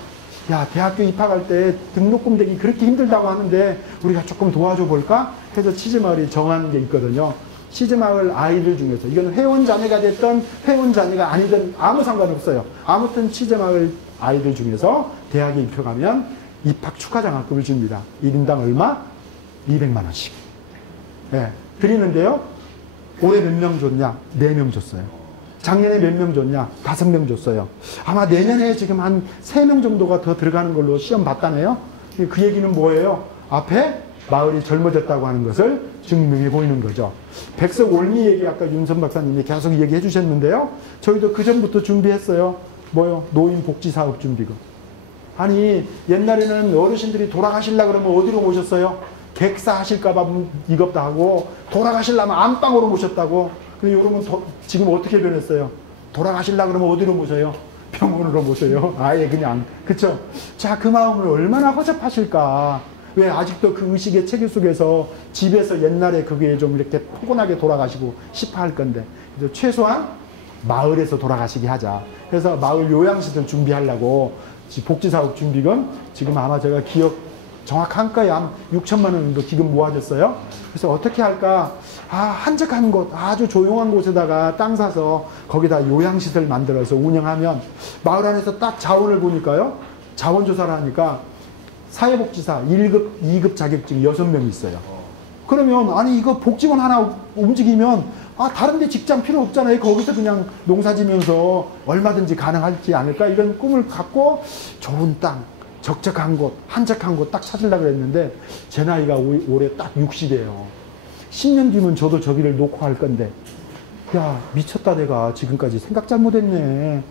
야, 대학교 입학할 때 등록금 대기 그렇게 힘들다고 하는데 우리가 조금 도와줘 볼까? 해서 치즈마을이 정한 게 있거든요. 치즈마을 아이들 중에서 이건 회원 자녀가 됐던 회원 자녀가 아니든 아무 상관없어요. 아무튼 치즈마을 아이들 중에서 대학에 입학하면 입학 축하장학금을 줍니다. 1인당 얼마? 200만 원씩. 네, 드리는데요. 올해 몇 명 줬냐? 4명 줬어요. 작년에 몇 명 줬냐? 5명 줬어요. 아마 내년에 지금 한 3명 정도가 더 들어가는 걸로 시험 봤다네요. 그 얘기는 뭐예요? 앞에 마을이 젊어졌다고 하는 것을 증명해 보이는 거죠. 백석 올미 얘기 아까 윤선 박사님이 계속 얘기해 주셨는데요. 저희도 그 전부터 준비했어요. 뭐요? 노인복지사업준비금. 아니 옛날에는 어르신들이 돌아가시려고 그러면 어디로 모셨어요? 객사 하실까봐 이겁도 하고 돌아가시려면 안방으로 모셨다고. 근데 여러분 지금 어떻게 변했어요? 돌아가시려고 그러면 어디로 모셔요? 병원으로 모셔요. 아예 그냥. 그쵸? 자, 그 마음을 얼마나 허접하실까. 왜 아직도 그 의식의 체계 속에서 집에서 옛날에 그게 좀 이렇게 포근하게 돌아가시고 싶어 할 건데 그래서 최소한 마을에서 돌아가시게 하자. 그래서 마을 요양시설 준비하려고 복지사업 준비금 지금 아마 제가 기억 정확한 거에 한 6천만 원 정도 기금 모아졌어요. 그래서 어떻게 할까? 한적한 곳, 아주 조용한 곳에다가 땅 사서 거기다 요양시설 만들어서 운영하면 마을 안에서 딱 자원을 보니까요. 자원조사를 하니까 사회복지사 1급, 2급 자격증이 6명 있어요. 그러면 아니 이거 복직원 하나 움직이면 다른 데 직장 필요 없잖아요. 거기서 그냥 농사 지면서 얼마든지 가능하지 않을까? 이런 꿈을 갖고 좋은 땅, 적적한 곳, 한적한 곳 딱 찾으려고 했는데 제 나이가 올해 딱 60이에요. 10년 뒤면 저도 저기를 놓고 갈 건데 야 미쳤다 내가 지금까지 생각 잘못했네.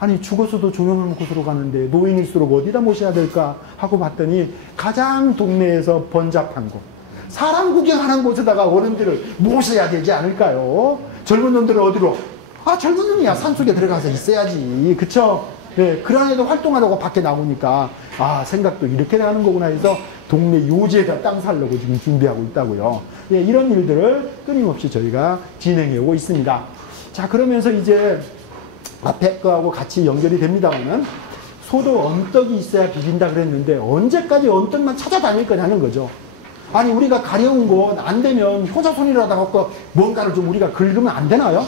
아니 죽어서도 조명을 곳으로 가는데 노인일수록 어디다 모셔야 될까 하고 봤더니 가장 동네에서 번잡한 곳, 사람 구경하는 곳에다가 어른들을 모셔야 되지 않을까요? 젊은 놈들은 어디로? 젊은 놈이야 산속에 들어가서 있어야지. 그쵸? 네, 그 안에도 활동하려고 밖에 나오니까 생각도 이렇게 하는 거구나 해서 동네 요지에다 땅 살려고 지금 준비하고 있다고요. 예, 이런 일들을 끊임없이 저희가 진행해 오고 있습니다. 자, 그러면서 이제 앞에 거하고 같이 연결이 됩니다만은 소도 언덕이 있어야 비빈다 그랬는데 언제까지 언덕만 찾아다닐 거냐는 거죠. 아니 우리가 가려운 곳 안 되면 효자손이라도 갖고 뭔가를 좀 우리가 긁으면 안 되나요?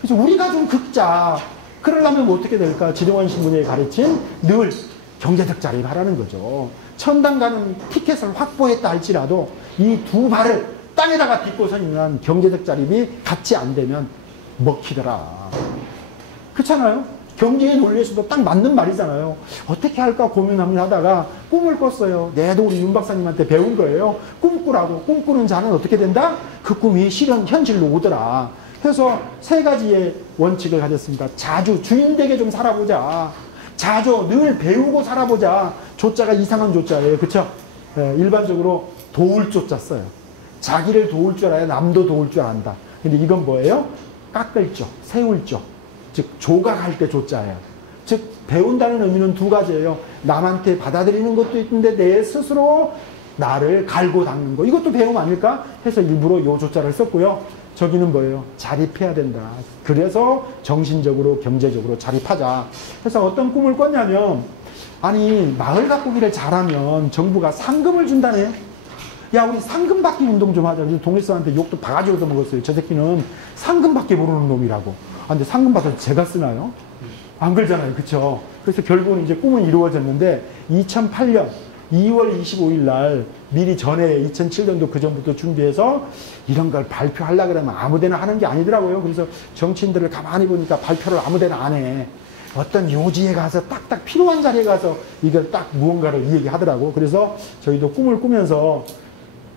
그래서 우리가 좀 긁자. 그러려면 뭐 어떻게 될까? 지동원 신부님이 가르친 늘 경제적 자립을 하라는 거죠. 천당 가는 티켓을 확보했다 할지라도 이 두 발을 땅에다가 딛고 서 있는 경제적 자립이 같이 안 되면 먹히더라. 그렇잖아요? 경제의 논리에서도 딱 맞는 말이잖아요. 어떻게 할까 고민을 하다가 꿈을 꿨어요. 내도 우리 윤 박사님한테 배운 거예요. 꿈꾸라고. 꿈꾸는 자는 어떻게 된다? 그 꿈이 현실로 오더라. 그래서 세 가지의 원칙을 가졌습니다. 자주 주인되게 좀 살아보자. 자주 늘 배우고 살아보자. 조자가 이상한 조자예요. 그쵸? 네, 일반적으로 도울 조자 써요. 자기를 도울 줄 알아야 남도 도울 줄 안다. 근데 이건 뭐예요? 깎을 조, 세울 조. 즉 조각할 때 조자예요. 즉 배운다는 의미는 두 가지예요. 남한테 받아들이는 것도 있는데 내 스스로 나를 갈고 닦는 거. 이것도 배움 아닐까? 해서 일부러 요 조자를 썼고요. 저기는 뭐예요? 자립해야 된다. 그래서 정신적으로 경제적으로 자립하자. 그래서 어떤 꿈을 꿨냐면 아니 마을 가꾸기를 잘하면 정부가 상금을 준다네. 야 우리 상금 받기 운동 좀 하자. 그래서 동일서한테 욕도 바가지 얻어먹었어요. 저 새끼는 상금 받기 모르는 놈이라고. 근데 상금 받아서 제가 쓰나요? 안 그러잖아요. 그쵸? 그래서 결국은 이제 꿈은 이루어졌는데 2008년 2월 25일 날 미리 전에 2007년도 그 전부터 준비해서 이런 걸 발표하려고 그러면 아무 데나 하는 게 아니더라고요. 그래서 정치인들을 가만히 보니까 발표를 아무 데나 안 해. 어떤 요지에 가서 딱딱 필요한 자리에 가서 이걸 딱 무언가를 얘기하더라고. 그래서 저희도 꿈을 꾸면서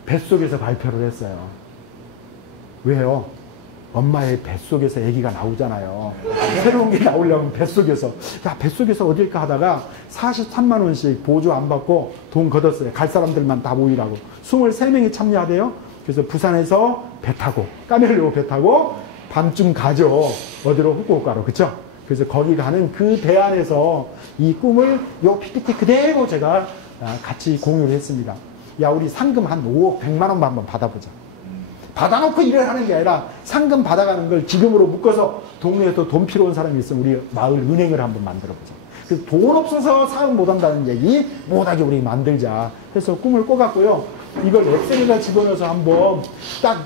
뱃속에서 발표를 했어요. 왜요? 엄마의 뱃속에서 아기가 나오잖아요. 새로운 게 나오려면 뱃속에서. 야, 뱃속에서 어딜까 하다가 43만 원씩 보조 안 받고 돈 걷었어요. 갈 사람들만 다 모이라고. 23명이 참여하대요. 그래서 부산에서 배 타고, 까멜리오 배 타고 밤쯤 가죠. 어디로? 후쿠오카로. 그쵸? 그래서 거기 가는 그 배 안에서 이 꿈을 요 PPT 그대로 제가 같이 공유를 했습니다. 야, 우리 상금 한 5억 100만 원만 한번 받아보자. 받아놓고 일을 하는 게 아니라 상금 받아가는 걸 지금으로 묶어서 동네에서 돈 필요한 사람이 있으면 우리 마을 은행을 한번 만들어보자. 그래서 돈 없어서 사업 못한다는 얘기 못하게 우리 만들자. 해서 꿈을 꿔갖고요. 이걸 엑셀에다 집어넣어서 한번 딱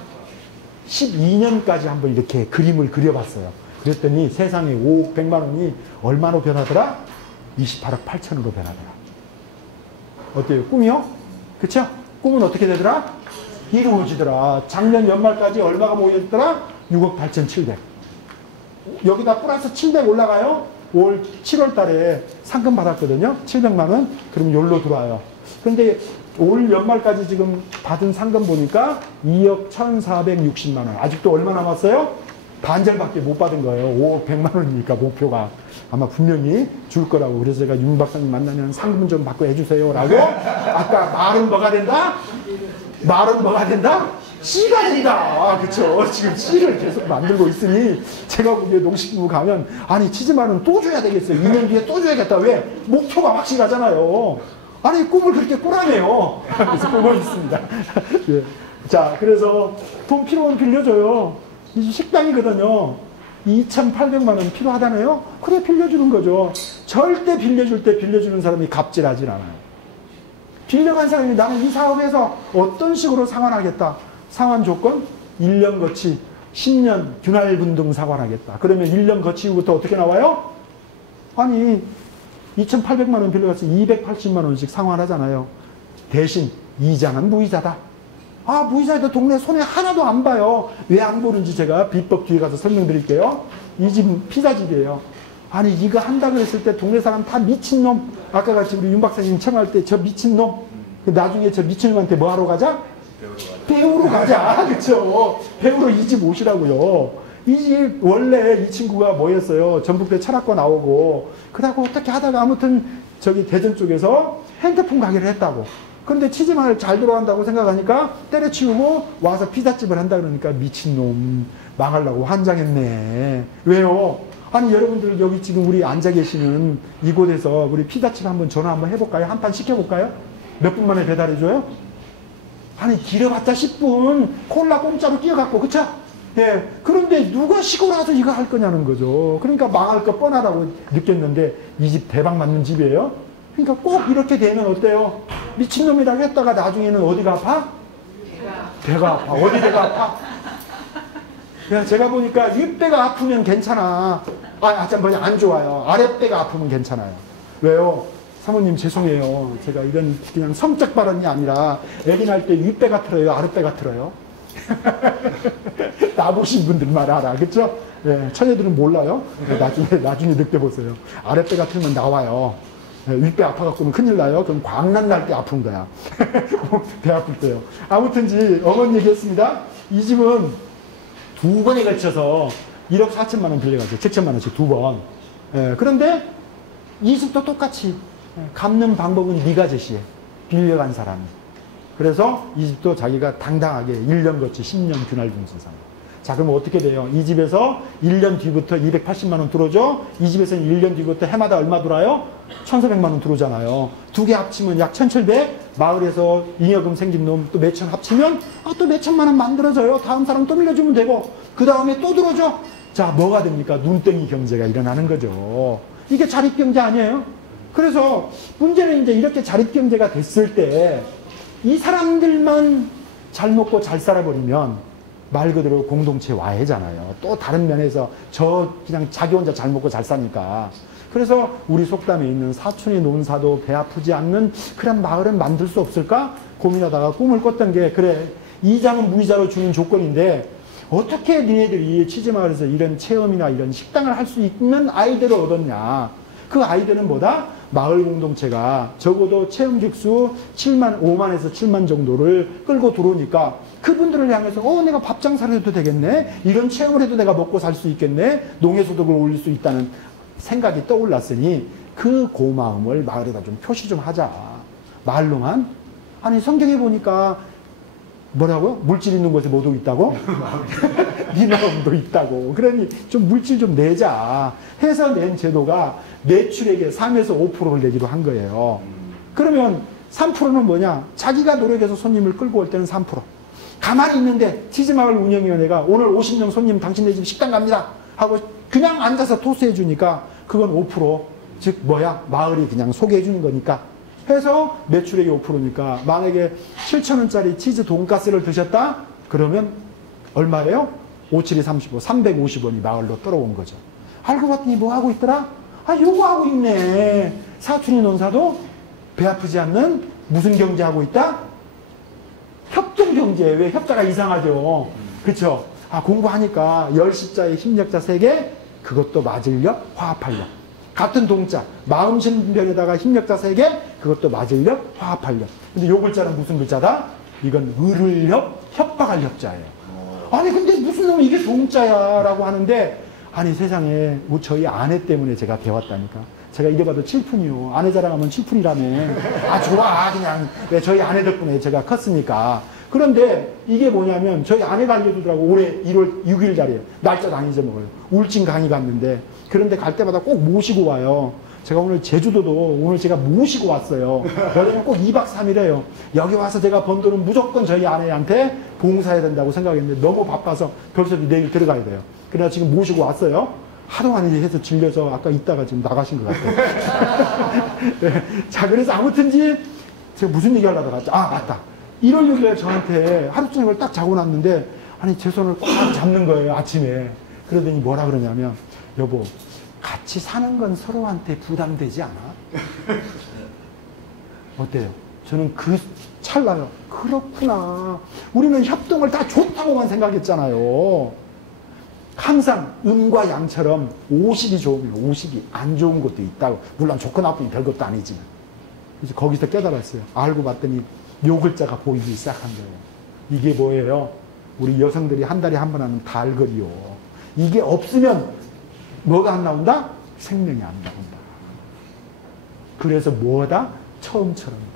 12년까지 한번 이렇게 그림을 그려봤어요. 그랬더니 세상에 5억 100만 원이 얼마로 변하더라? 28억 8천으로 변하더라. 어때요? 꿈이요? 그쵸? 꿈은 어떻게 되더라? 이루어지더라. 작년 연말까지 얼마가 모였더라? 6억 8,700. 여기다 플러스 700 올라가요? 올 7월 달에 상금 받았거든요. 700만 원. 그럼 여기로 들어와요. 근데 올 연말까지 지금 받은 상금 보니까 2억 1,460만 원. 아직도 얼마 남았어요? 반절밖에 못 받은 거예요. 5억 100만 원이니까 목표가. 아마 분명히 줄 거라고. 그래서 제가 윤 박사님 만나면 상금 좀 받고 해주세요 라고. 아까 말은 뭐가 된다? 말은 뭐가 된다? 씨가 된다. 그쵸? 지금 씨를 계속 만들고 있으니 제가 보기에 농식부 가면 아니 치즈만은 또 줘야 되겠어요. 2년 뒤에 또 줘야겠다. 왜? 목표가 확실하잖아요. 아니 꿈을 그렇게 꾸라네요. 그래서 꾸고 있습니다. 예. 자, 그래서 돈 필요하면 빌려줘요. 이 식당이거든요. 2,800만 원 필요하다네요? 그래 빌려주는 거죠. 절대 빌려줄 때 빌려주는 사람이 갑질하진 않아요. 빌려간 사람이 나는 이 사업에서 어떤 식으로 상환하겠다. 상환 조건 1년 거치 10년 균할분등 상환하겠다. 그러면 1년 거치 후부터 어떻게 나와요? 아니 2,800만 원 빌려가서 280만 원씩 상환하잖아요. 대신 이자는 무이자다. 아, 무이자에도 동네 손에 하나도 안 봐요. 왜 안 보는지 제가 비법 뒤에 가서 설명드릴게요. 이 집 피자집이에요. 아니, 이거 한다 그랬을 때 동네 사람 다 미친놈. 아까 같이 우리 윤 박사님 청할 때 저 미친놈. 나중에 저 미친놈한테 뭐 하러 가자? 배우러 가자. 그쵸? 배우러 이 집 오시라고요. 이 집 원래 이 친구가 뭐였어요? 전북대 철학과 나오고 그러고 어떻게 하다가 아무튼 저기 대전 쪽에서 핸드폰 가게를 했다고. 그런데 치즈마을 잘 들어간다고 생각하니까 때려치우고 와서 피자집을 한다 그러니까 미친놈, 망하려고 환장했네. 왜요? 아니, 여러분들 여기 지금 우리 앉아 계시는 이곳에서 우리 피자집 한번 전화 한번 해볼까요? 한 판 시켜볼까요? 몇 분 만에 배달해줘요? 아니, 길어봤자 10분 콜라 공짜로 끼어갖고, 그쵸? 예. 그런데 누가 시골 와서 이거 할 거냐는 거죠. 그러니까 망할 거 뻔하다고 느꼈는데 이 집 대박 맞는 집이에요. 그러니까 꼭 이렇게 되면 어때요? 미친놈이라고 했다가 나중에는 어디가 아파? 배가 아파. 어디 배가 아파? 야, 제가 보니까 윗배가 아프면 괜찮아. 뭐냐, 안 좋아요. 아랫배가 아프면 괜찮아요. 왜요? 사모님 죄송해요. 제가 이건 그냥 성적 발언이 아니라 애기 낳을 때 윗배가 틀어요? 아랫배가 틀어요? 나보신 분들만 알아. 그쵸? 예, 처녀들은 몰라요. 나중에 느껴보세요. 아랫배가 틀면 나와요. 윗배 아파갖고는 큰일 나요. 그럼 광난 날 때 아픈 거야. 배 아플 때요. 아무튼지 어머니 얘기했습니다. 이 집은 2번에 걸쳐서 1억 4천만 원 빌려가지고 7천만 원씩 2번. 예, 그런데 이 집도 똑같이 갚는 방법은 네가 제시해. 빌려간 사람이. 그래서 이 집도 자기가 당당하게 1년 거치 10년 균할 중신상. 자, 그럼 어떻게 돼요? 이 집에서 1년 뒤부터 280만 원 들어오죠? 이 집에서는 1년 뒤부터 해마다 얼마 들어와요? 1,400만 원 들어오잖아요. 두 개 합치면 약 1,700. 마을에서 잉여금 생긴 놈 또 몇천 합치면 또 몇천만 원 만들어져요. 다음 사람 또 밀려주면 되고 그 다음에 또 들어오죠. 자, 뭐가 됩니까? 눈덩이 경제가 일어나는 거죠. 이게 자립경제 아니에요? 그래서 문제는 이제 이렇게 자립경제가 됐을 때 이 사람들만 잘 먹고 잘 살아버리면 말 그대로 공동체 와해잖아요. 또 다른 면에서 그냥 자기 혼자 잘 먹고 잘 사니까. 그래서 우리 속담에 있는 사촌이 논사도 배 아프지 않는 그런 마을은 만들 수 없을까? 고민하다가 꿈을 꿨던 게, 그래, 이자는 무이자로 주는 조건인데 어떻게 니네들이 치즈마을에서 이런 체험이나 이런 식당을 할 수 있는 아이디어를 얻었냐. 그 아이디어는 뭐다? 마을 공동체가 적어도 체험 객수 5만에서 7만 정도를 끌고 들어오니까 그분들을 향해서 내가 밥 장사를 해도 되겠네. 이런 체험을 해도 내가 먹고 살 수 있겠네. 농해소득을 올릴 수 있다는 생각이 떠올랐으니 그 고마움을 마을에다 좀 표시 좀 하자. 말로만. 아니, 성경에 보니까 뭐라고요? 물질 있는 곳에 뭐도 있다고? 네 마음도 있다고. 그러니 좀 물질 좀 내자 해서 낸 제도가 매출액의 3에서 5%를 내기로 한 거예요. 그러면 3%는 뭐냐? 자기가 노력해서 손님을 끌고 올 때는 3%. 가만히 있는데 치즈마을 운영위원회가 오늘 50명 손님 당신네 집 식당 갑니다 하고 그냥 앉아서 토스해 주니까 그건 5%. 즉 마을이 그냥 소개해 주는 거니까 해서 매출액이 5%니까 만약에 7,000원짜리 치즈 돈가스를 드셨다? 그러면 얼마예요? 57이 35, 350원이 마을로 떨어온 거죠. 알고 봤더니 뭐 하고 있더라? 요거 하고 있네. 사촌이 논사도 배 아프지 않는 무슨 경제 하고 있다? 협동경제. 왜 협자가 이상하죠? 그쵸? 공부하니까 10십자에 힘력자 3개, 그것도 맞을력, 화합할력. 같은 동자, 마음신변에다가 힘력자 3개, 그것도 맞을력, 화합할력. 근데 요 글자는 무슨 글자다? 이건 을을협, 협박할 협자예요. 아니, 근데 무슨 놈이 이게 동자야? 라고 하는데, 아니, 세상에, 저희 아내 때문에 제가 배웠다니까. 제가 이래봐도 7푼이요. 아내 자랑하면 7푼이라며. 좋아. 그냥. 네, 저희 아내 덕분에 제가 컸으니까. 그런데 이게 뭐냐면 저희 아내가 알려주더라고. 올해 1월 6일 자리에. 날짜도 안 잊어먹어요. 울진 강의 갔는데. 그런데 갈 때마다 꼭 모시고 와요. 제가 오늘 제주도도 오늘 제가 모시고 왔어요. 왜냐면 꼭 2박 3일에요. 여기 와서 제가 번 돈은 무조건 저희 아내한테 봉사해야 된다고 생각했는데 너무 바빠서 벌써 내일 들어가야 돼요. 그래서 지금 모시고 왔어요. 하도 많이 해서 질려서 아까 있다가 지금 나가신 것 같아요. 네. 자, 그래서 아무튼지 제가 무슨 얘기 하려다가 맞다. 1월 6일에 저한테 하루 종일 딱 자고 났는데 아니 제 손을 꽉 잡는 거예요. 아침에. 그러더니 뭐라 그러냐면 여보 같이 사는 건 서로한테 부담되지 않아? 어때요? 저는 그 달라요. 그렇구나. 우리는 협동을 다 좋다고만 생각했잖아요. 항상 음과 양처럼 50이 좋으면 50이 안 좋은 것도 있다고. 물론 좋고 나쁘니 별것도 아니지만. 그래서 거기서 깨달았어요. 알고 봤더니 요 글자가 보이기 시작한 거예요. 이게 뭐예요? 우리 여성들이 한 달에 한 번 하는 달거리요. 이게 없으면 뭐가 안 나온다? 생명이 안 나온다. 그래서 뭐다? 처음처럼이다.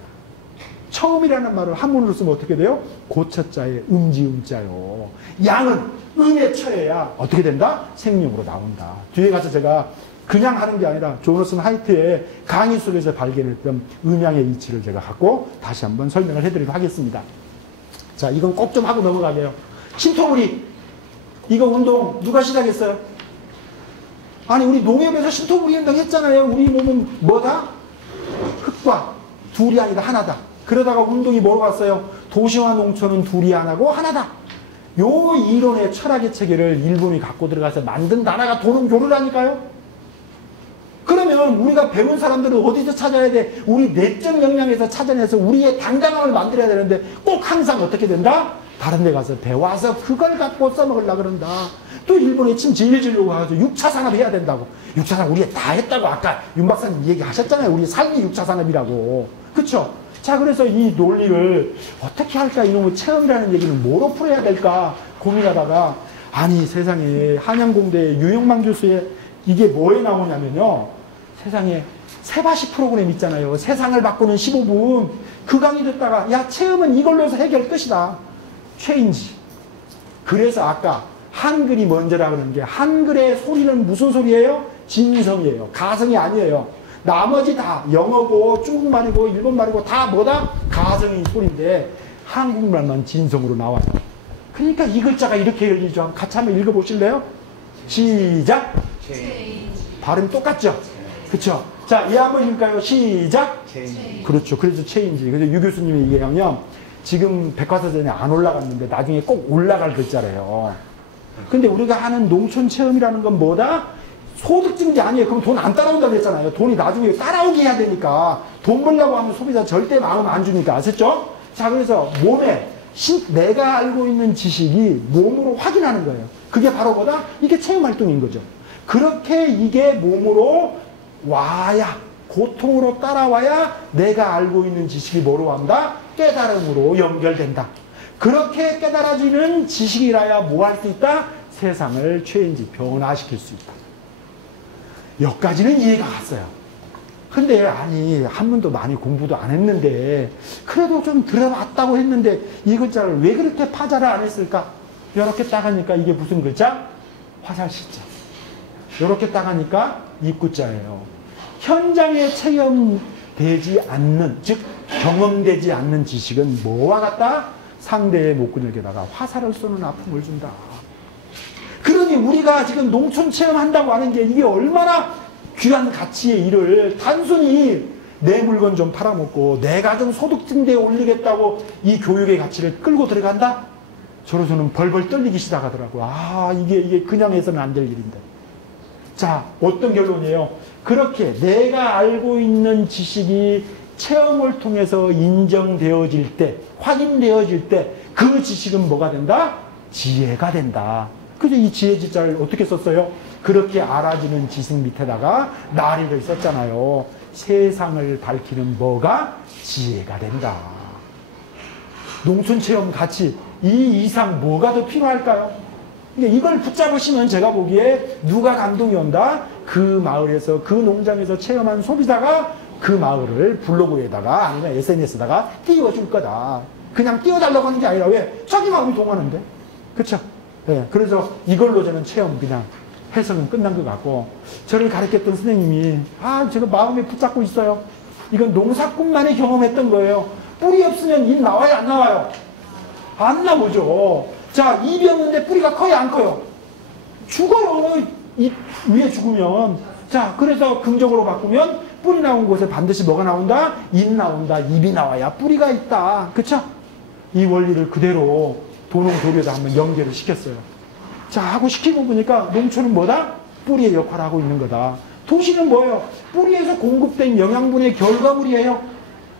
처음이라는 말을 한문으로 쓰면 어떻게 돼요? 고처자에 음지음자요. 양은 음에 처해야 어떻게 된다? 생명으로 나온다. 뒤에 가서 제가 그냥 하는 게 아니라 조너슨 하이트의 강의 속에서 발견했던 음양의 이치를 제가 갖고 다시 한번 설명을 해드리도록 하겠습니다. 자, 이건 꼭 좀 하고 넘어가게요. 신토부리 이거 운동 누가 시작했어요? 아니 우리 농협에서 신토부리 운동 했잖아요. 우리 몸은 뭐다? 흙과 둘이 아니라 하나다. 그러다가 운동이 뭐로 갔어요? 도시와 농촌은 둘이 하나고 하나다. 요 이론의 철학의 체계를 일본이 갖고 들어가서 만든 나라가 도농교류라니까요. 그러면 우리가 배운 사람들은 어디서 찾아야 돼? 우리 내적 역량에서 찾아내서 우리의 당당함을 만들어야 되는데 꼭 항상 어떻게 된다? 다른 데 가서 배워서 그걸 갖고 써먹으려고 그런다. 또 일본에 침 질질로 가가지고 6차 산업 해야 된다고. 6차 산업 우리가 다 했다고 아까 윤 박사님 얘기하셨잖아요. 우리 삶이 6차 산업이라고. 그쵸? 자, 그래서 이 논리를 어떻게 할까? 이놈의 체험이라는 얘기는 뭐로 풀어야 될까? 고민하다가 아니 세상에 한양공대 유영만 교수의 이게 뭐에 나오냐면요. 세상에 세바시 프로그램 있잖아요. 세상을 바꾸는 15분. 그 강의 듣다가 야 체험은 이걸로 해서 해결 끝이다. 체인지. 그래서 아까 한글이 먼저라 그러는 게 한글의 소리는 무슨 소리예요? 진성이에요. 가성이 아니에요. 나머지 다 영어고 중국말이고 일본말이고 다 뭐다? 가성이 소리인데 한국말만 진성으로 나와요. 그러니까 이 글자가 이렇게 열리죠. 같이 한번 읽어보실래요? 시작. 발음 똑같죠? 그렇죠? 자, 얘 한번 읽을까요? 시작. 그렇죠. 그래서 체인지. 그래서 유 교수님이 얘기하면 지금 백과사전에 안 올라갔는데 나중에 꼭 올라갈 글자래요. 근데 우리가 하는 농촌 체험이라는 건 뭐다? 소득증지 아니에요. 그럼 돈 안 따라온다고 했잖아요. 돈이 나중에 따라오게 해야 되니까. 돈 벌려고 하면 소비자 절대 마음 안 주니까. 아셨죠? 자, 그래서 몸에 내가 알고 있는 지식이 몸으로 확인하는 거예요. 그게 바로 뭐다? 이게 체험 활동인 거죠. 그렇게 이게 몸으로 와야, 고통으로 따라와야 내가 알고 있는 지식이 뭐로 한다? 깨달음으로 연결된다. 그렇게 깨달아지는 지식이라야 뭐 할 수 있다? 세상을 체인지, 변화시킬 수 있다. 여기까지는 이해가 갔어요. 근데 아니 한문도 많이 공부도 안 했는데 그래도 좀 들어봤다고 했는데 이 글자를 왜 그렇게 파자를 안 했을까? 이렇게 딱 하니까 이게 무슨 글자? 화살시자. 이렇게 딱 하니까 입구자예요. 현장에 체험되지 않는, 즉 경험되지 않는 지식은 뭐와 같다? 상대의 목근육에다가 화살을 쏘는 아픔을 준다. 그러니 우리가 지금 농촌 체험한다고 하는 게 이게 얼마나 귀한 가치의 일을 단순히 내 물건 좀 팔아먹고 내가 좀 소득 증대에 올리겠다고 이 교육의 가치를 끌고 들어간다? 저로서는 벌벌 떨리기 시작하더라고요. 아, 이게 그냥 해서는 안 될 일인데. 자, 어떤 결론이에요? 그렇게 내가 알고 있는 지식이 체험을 통해서 인정되어질 때, 확인되어질 때 그 지식은 뭐가 된다? 지혜가 된다. 그래서 이 지혜 지자를 어떻게 썼어요? 그렇게 알아지는 지식 밑에다가 나리를 썼잖아요. 세상을 밝히는 뭐가? 지혜가 된다. 농촌체험 같이 이 이상 뭐가 더 필요할까요? 이걸 붙잡으시면 제가 보기에 누가 감동이 온다? 그 마을에서, 그 농장에서 체험한 소비자가 그 마을을 블로그에다가 아니면 SNS에다가 띄워줄 거다. 그냥 띄워달라고 하는 게 아니라 왜? 자기 마음이 동하는데. 그쵸? 네, 그래서 이걸로 저는 체험 그냥 해석은 끝난 것 같고, 저를 가르쳤던 선생님이 제가 마음에 붙잡고 있어요. 이건 농사꾼만이 경험했던 거예요. 뿌리 없으면 잎 나와요, 안 나와요? 안 나오죠. 자, 잎이 없는데 뿌리가 커요, 안 커요? 죽어요. 잎 위에 죽으면. 자, 그래서 긍정으로 바꾸면 뿌리 나온 곳에 반드시 뭐가 나온다? 잎 나온다. 잎이 나와야 뿌리가 있다. 그쵸? 이 원리를 그대로 도농도류에다 한번 연결을 시켰어요. 자, 하고 시키고 보니까 농촌은 뭐다? 뿌리의 역할을 하고 있는 거다. 도시는 뭐예요? 뿌리에서 공급된 영양분의 결과물이에요.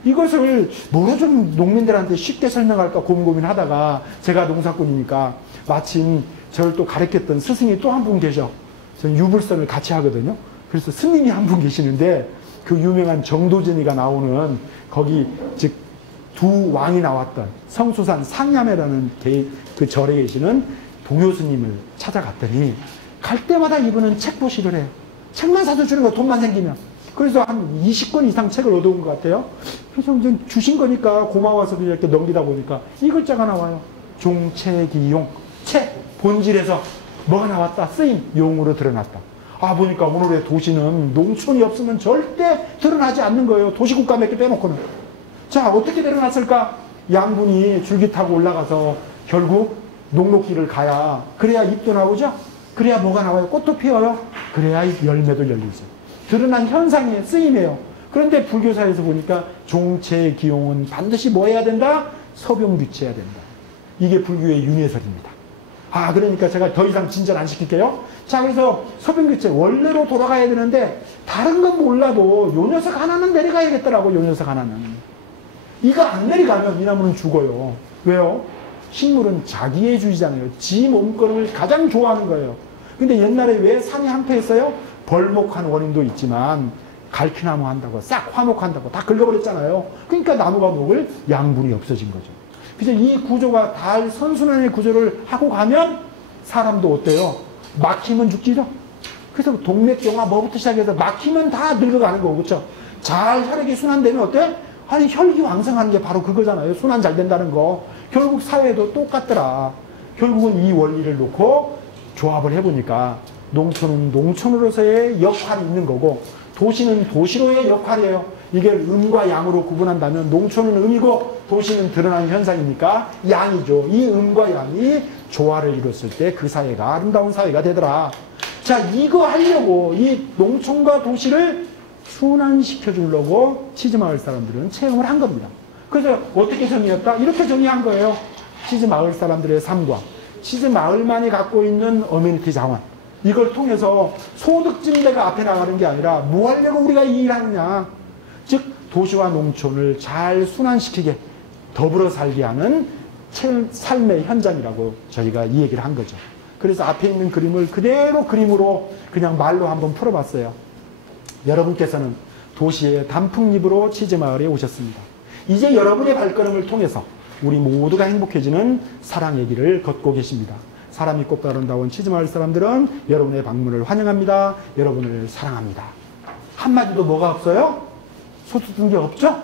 이것을 뭐로 좀 농민들한테 쉽게 설명할까 고민하다가 제가 농사꾼이니까 마침 저를 또 가르쳤던 스승이 또 한 분 계셔. 저는 유불선을 같이 하거든요. 그래서 스님이 한 분 계시는데 그 유명한 정도전이가 나오는 거기 즉 두 왕이 나왔던 성수산 상야매라는 그 절에 계시는 동요 스님을 찾아갔더니 갈 때마다 이분은 책 보시를 해요. 책만 사서 주는 거 돈만 생기면. 그래서 한 20권 이상 책을 얻어온 것 같아요. 그래서 이제 주신 거니까 고마워서 이렇게 넘기다 보니까 이 글자가 나와요. 종체기용. 책 본질에서 뭐가 나왔다? 쓰임 용으로 드러났다. 아 보니까 오늘의 도시는 농촌이 없으면 절대 드러나지 않는 거예요. 도시국가 몇 개 빼놓고는. 자 어떻게 드러났을까? 양분이 줄기 타고 올라가서 결국 녹록길을 가야 그래야 잎도 나오죠? 그래야 뭐가 나와요? 꽃도 피어요? 그래야 열매도 열리죠. 드러난 현상의 쓰임이에요. 그런데 불교사에서 보니까 종체기용은 반드시 뭐 해야 된다? 서병규체해야 된다. 이게 불교의 윤회설입니다. 아 그러니까 제가 더 이상 진전 안 시킬게요. 자 그래서 서병규체 원래로 돌아가야 되는데 다른 건 몰라도 요 녀석 하나는 내려가야겠더라고. 요 녀석 하나는. 이거 안 내려가면 이 나무는 죽어요. 왜요? 식물은 자기애주의잖아요. 지 몸걸음을 가장 좋아하는 거예요. 근데 옛날에 왜 산이 한패했어요? 벌목한 원인도 있지만 갈퀴나무 한다고 싹 화목한다고 다 긁어버렸잖아요. 그러니까 나무가 녹을 양분이 없어진 거죠. 그래서 이 구조가 달 선순환의 구조를 하고 가면 사람도 어때요? 막히면 죽지죠. 그래서 동맥경화 뭐부터 시작해서 막히면 다 늙어가는 거고 그렇죠? 잘 혈액이 순환되면 어때? 아니 혈기 왕성하는 게 바로 그거잖아요. 순환 잘 된다는 거. 결국 사회도 똑같더라. 결국은 이 원리를 놓고 조합을 해보니까 농촌은 농촌으로서의 역할이 있는 거고 도시는 도시로의 역할이에요. 이게 음과 양으로 구분한다면 농촌은 음이고 도시는 드러나는 현상이니까 양이죠. 이 음과 양이 조화를 이뤘을 때 그 사회가 아름다운 사회가 되더라. 자 이거 하려고 이 농촌과 도시를 순환시켜 주려고 치즈마을 사람들은 체험을 한 겁니다. 그래서 어떻게 정의했다? 이렇게 정의한 거예요. 치즈마을 사람들의 삶과 치즈마을만이 갖고 있는 어메니티 자원 이걸 통해서 소득증대가 앞에 나가는 게 아니라 뭐 하려고 우리가 이 일하느냐. 즉 도시와 농촌을 잘 순환시키게 더불어 살게 하는 삶의 현장이라고 저희가 이 얘기를 한 거죠. 그래서 앞에 있는 그림을 그대로 그림으로 그냥 말로 한번 풀어봤어요. 여러분께서는 도시의 단풍잎으로 치즈마을에 오셨습니다. 이제 여러분의 발걸음을 통해서 우리 모두가 행복해지는 사랑의 길을 걷고 계십니다. 사람이 꼭 아름다운 치즈마을 사람들은 여러분의 방문을 환영합니다. 여러분을 사랑합니다. 한마디도 뭐가 없어요? 소득된 게 없죠?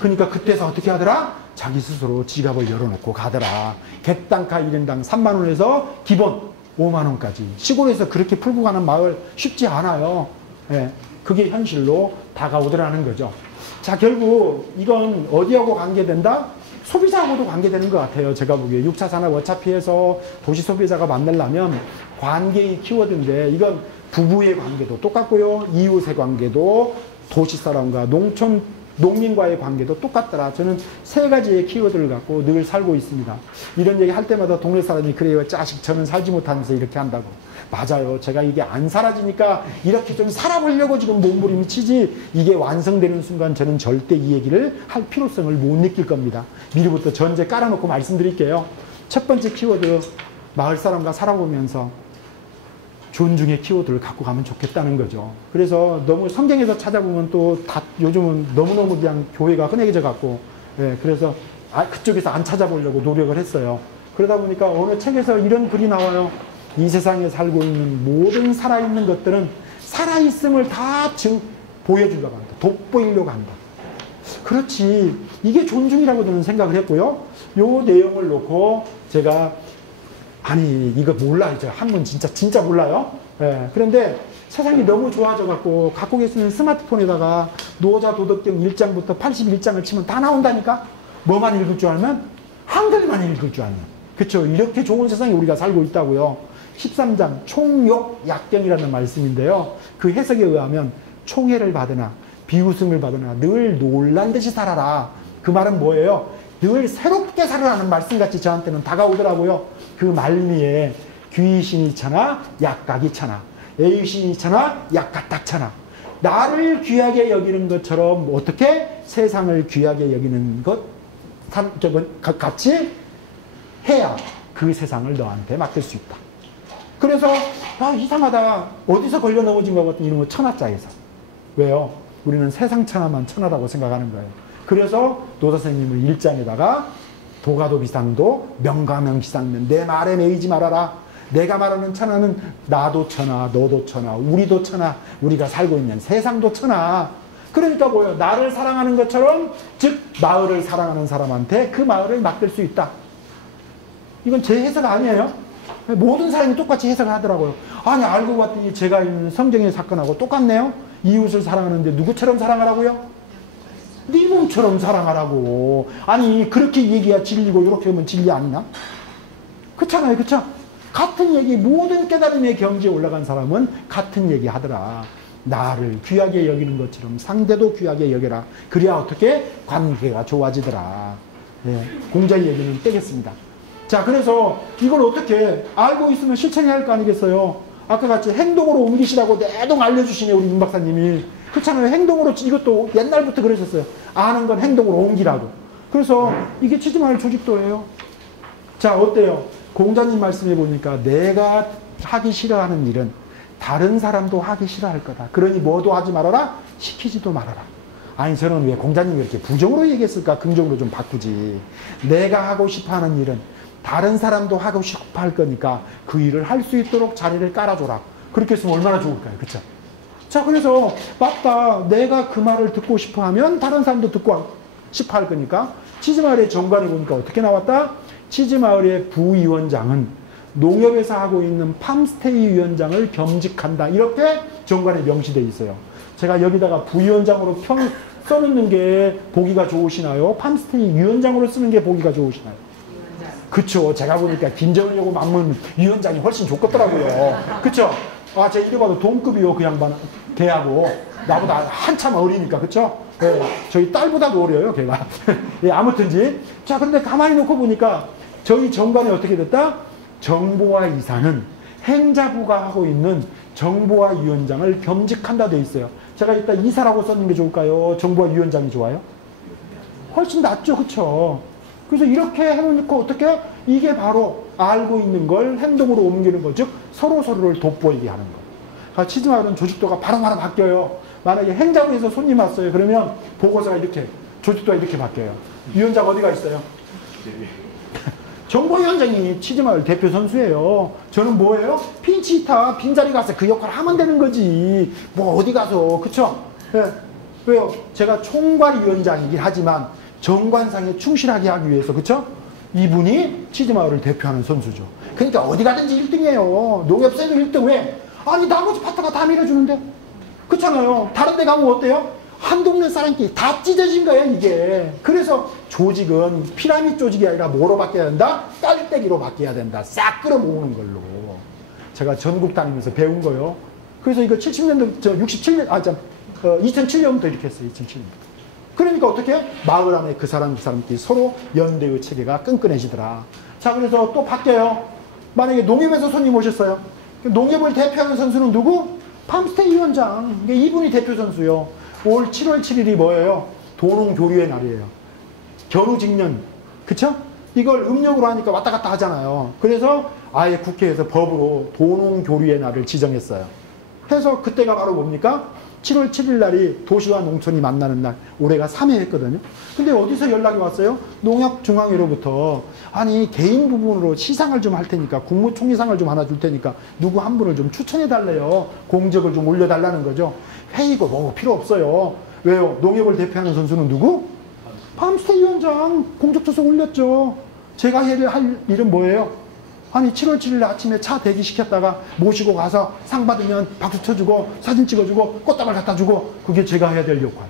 그러니까 그때서 어떻게 하더라? 자기 스스로 지갑을 열어놓고 가더라. 객단가 1인당 3만원에서 기본 5만원까지. 시골에서 그렇게 풀고 가는 마을 쉽지 않아요. 예, 그게 현실로 다가오더라는 거죠. 자, 결국 이건 어디하고 관계된다? 소비자하고도 관계되는 것 같아요. 제가 보기에 6차 산업 어차피 해서 도시 소비자가 만들려면 관계의 키워드인데 이건 부부의 관계도 똑같고요. 이웃의 관계도 도시 사람과 농민과의 관계도 똑같더라. 저는 세 가지의 키워드를 갖고 늘 살고 있습니다. 이런 얘기 할 때마다 동네 사람이 그래요. 자식 저는 살지 못하면서 이렇게 한다고. 맞아요. 제가 이게 안 사라지니까 이렇게 좀 살아보려고 지금 몸부림치지 이게 완성되는 순간 저는 절대 이 얘기를 할 필요성을 못 느낄 겁니다. 미리부터 전제 깔아놓고 말씀드릴게요. 첫 번째 키워드, 마을 사람과 살아보면서 존중의 키워드를 갖고 가면 좋겠다는 거죠. 그래서 너무 성경에서 찾아보면 또 다 요즘은 너무너무 그냥 교회가 흔해져 갖고 그래서 그쪽에서 안 찾아보려고 노력을 했어요. 그러다 보니까 어느 책에서 이런 글이 나와요. 이 세상에 살고 있는 모든 살아있는 것들은 살아있음을 다 보여주려고 한다. 돋보이려고 한다. 그렇지. 이게 존중이라고 저는 생각을 했고요. 요 내용을 놓고 제가 아니 이거 몰라 이제 한문 진짜 몰라요. 그런데 세상이 너무 좋아져 갖고 계시는 스마트폰에다가 노자 도덕경 1장부터 81장을 치면 다 나온다니까. 뭐만 읽을 줄 알면? 한글만 읽을 줄 알면. 그렇죠. 이렇게 좋은 세상에 우리가 살고 있다고요. 13장 총욕 약경이라는 말씀인데요. 그 해석에 의하면 총애를 받으나 비웃음을 받으나 늘 놀란 듯이 살아라. 그 말은 뭐예요? 늘 새롭게 살아라는 말씀같이 저한테는 다가오더라고요. 그 말미에 귀신이 차나 약각이 차나 애신이 차나 약각딱 차나 나를 귀하게 여기는 것처럼 어떻게 세상을 귀하게 여기는 것 같이 해야 그 세상을 너한테 맡길 수 있다. 그래서 이상하다. 어디서 걸려 넘어진 것 같은 이런 거 천하자에서. 왜요? 우리는 세상 천하만 천하라고 생각하는 거예요. 그래서 노사선생님은 1장에다가 도가도비상도 명가명시상면 내 말에 매이지 말아라. 내가 말하는 천하는 나도 천하, 너도 천하, 우리도 천하, 우리가 살고 있는 세상도 천하. 그러니까 뭐예요? 나를 사랑하는 것처럼 즉 마을을 사랑하는 사람한테 그 마을을 맡길 수 있다. 이건 제 해석 아니에요. 모든 사람이 똑같이 해석을 하더라고요. 아니 알고 봤더니 제가 읽는 성경의 사건하고 똑같네요. 이웃을 사랑하는데 누구처럼 사랑하라고요? 네 몸처럼 사랑하라고. 아니 그렇게 얘기해야 진리고 이렇게 하면 진리 아니냐? 그렇잖아요. 그렇죠? 같은 얘기, 모든 깨달음의 경지에 올라간 사람은 같은 얘기 하더라. 나를 귀하게 여기는 것처럼 상대도 귀하게 여겨라. 그래야 어떻게? 관계가 좋아지더라. 예, 공자의 얘기는 떼겠습니다. 자, 그래서 이걸 어떻게 알고 있으면 실천해야 할 거 아니겠어요? 아까 같이 행동으로 옮기시라고 내동 알려주시네, 우리 윤 박사님이. 그렇잖아요. 행동으로, 이것도 옛날부터 그러셨어요. 아는 건 행동으로 옮기라고. 그래서 이게 치즈마을 조직도예요. 자, 어때요? 공자님 말씀해 보니까 내가 하기 싫어하는 일은 다른 사람도 하기 싫어할 거다. 그러니 뭐도 하지 말아라? 시키지도 말아라. 아니 저는 왜 공자님이 이렇게 부정으로 얘기했을까? 긍정으로 좀 바꾸지. 내가 하고 싶어하는 일은 다른 사람도 하고 싶어 할 거니까 그 일을 할 수 있도록 자리를 깔아줘라. 그렇게 했으면 얼마나 좋을까요? 그렇죠? 자, 그래서 맞다. 내가 그 말을 듣고 싶어 하면 다른 사람도 듣고 싶어 할 거니까 치즈마을의 정관에 보니까 어떻게 나왔다? 치즈마을의 부위원장은 농협에서 하고 있는 팜스테이 위원장을 겸직한다. 이렇게 정관에 명시되어 있어요. 제가 여기다가 부위원장으로 써놓는 게 보기가 좋으시나요? 팜스테이 위원장으로 쓰는 게 보기가 좋으시나요? 그쵸. 제가 보니까 김정은하고 맞문 위원장이 훨씬 좋겠더라고요. 그쵸? 아, 제 이름 봐도 동급이요. 그 양반 걔하고 나보다 한참 어리니까. 그쵸? 네, 저희 딸보다도 어려요. 걔가. 예, 아무튼지. 자, 근데 가만히 놓고 보니까 저희 정관이 어떻게 됐다? 정보화 이사는 행자부가 하고 있는 정보화 위원장을 겸직한다 돼 있어요. 제가 이따 이사라고 썼는 게 좋을까요? 정보화 위원장이 좋아요? 훨씬 낫죠. 그쵸? 그래서 이렇게 해놓고 어떻게? 이게 바로 알고 있는 걸 행동으로 옮기는 거. 즉 서로서로를 돋보이게 하는 거. 그러니까 치즈마을은 조직도가 바로바로 바뀌어요. 만약에 행자부에서 손님 왔어요. 그러면 보고서가 이렇게, 조직도가 이렇게 바뀌어요. 위원장 어디가 있어요? 정보위원장이 치즈마을 대표 선수예요. 저는 뭐예요? 핀치히타, 빈자리 가서 그 역할을 하면 되는 거지. 뭐 어디 가서. 그쵸? 네. 왜요? 제가 총괄위원장이긴 하지만 정관상에 충실하게 하기 위해서. 그쵸? 이분이 치즈마을을 대표하는 선수죠. 그러니까 어디 가든지 1등이에요. 농협생도 1등. 왜? 아니 나머지 파트가 다 밀어주는데. 그렇잖아요. 다른 데 가면 어때요? 한 동네 사람끼리 다 찢어진 거예요, 이게. 그래서 조직은 피라미드 조직이 아니라 뭐로 바뀌어야 된다? 깔때기로 바뀌어야 된다. 싹 끌어모으는 걸로. 제가 전국 다니면서 배운 거요. 그래서 이거 70년도, 2007년부터 이렇게 했어요, 2007년부터. 그러니까 어떻게? 마을 안에 그 사람끼리 서로 연대의 체계가 끈끈해지더라. 자, 그래서 또 바뀌어요. 만약에 농협에서 손님 오셨어요. 농협을 대표하는 선수는 누구? 팜스테이 위원장. 이분이 대표 선수요. 올 7월 7일이 뭐예요? 도농교류의 날이에요. 겨루직년. 그쵸? 이걸 음력으로 하니까 왔다 갔다 하잖아요. 그래서 아예 국회에서 법으로 도농교류의 날을 지정했어요. 그래서 그때가 바로 뭡니까? 7월 7일 날이 도시와 농촌이 만나는 날. 올해가 3회 했거든요. 근데 어디서 연락이 왔어요? 농협중앙회로부터 아니 개인 부분으로 시상을 좀 할 테니까 국무총리상을 좀 하나 줄 테니까 누구 한 분을 좀 추천해 달래요. 공적을 좀 올려달라는 거죠. 회의고 뭐고 필요 없어요. 왜요? 농협을 대표하는 선수는 누구? 팜스테이 위원장 공적조서 올렸죠. 제가 할 일은 뭐예요? 아니 7월 7일 아침에 차 대기시켰다가 모시고 가서 상 받으면 박수 쳐주고 사진 찍어주고 꽃다발 갖다 주고 그게 제가 해야 될 역할.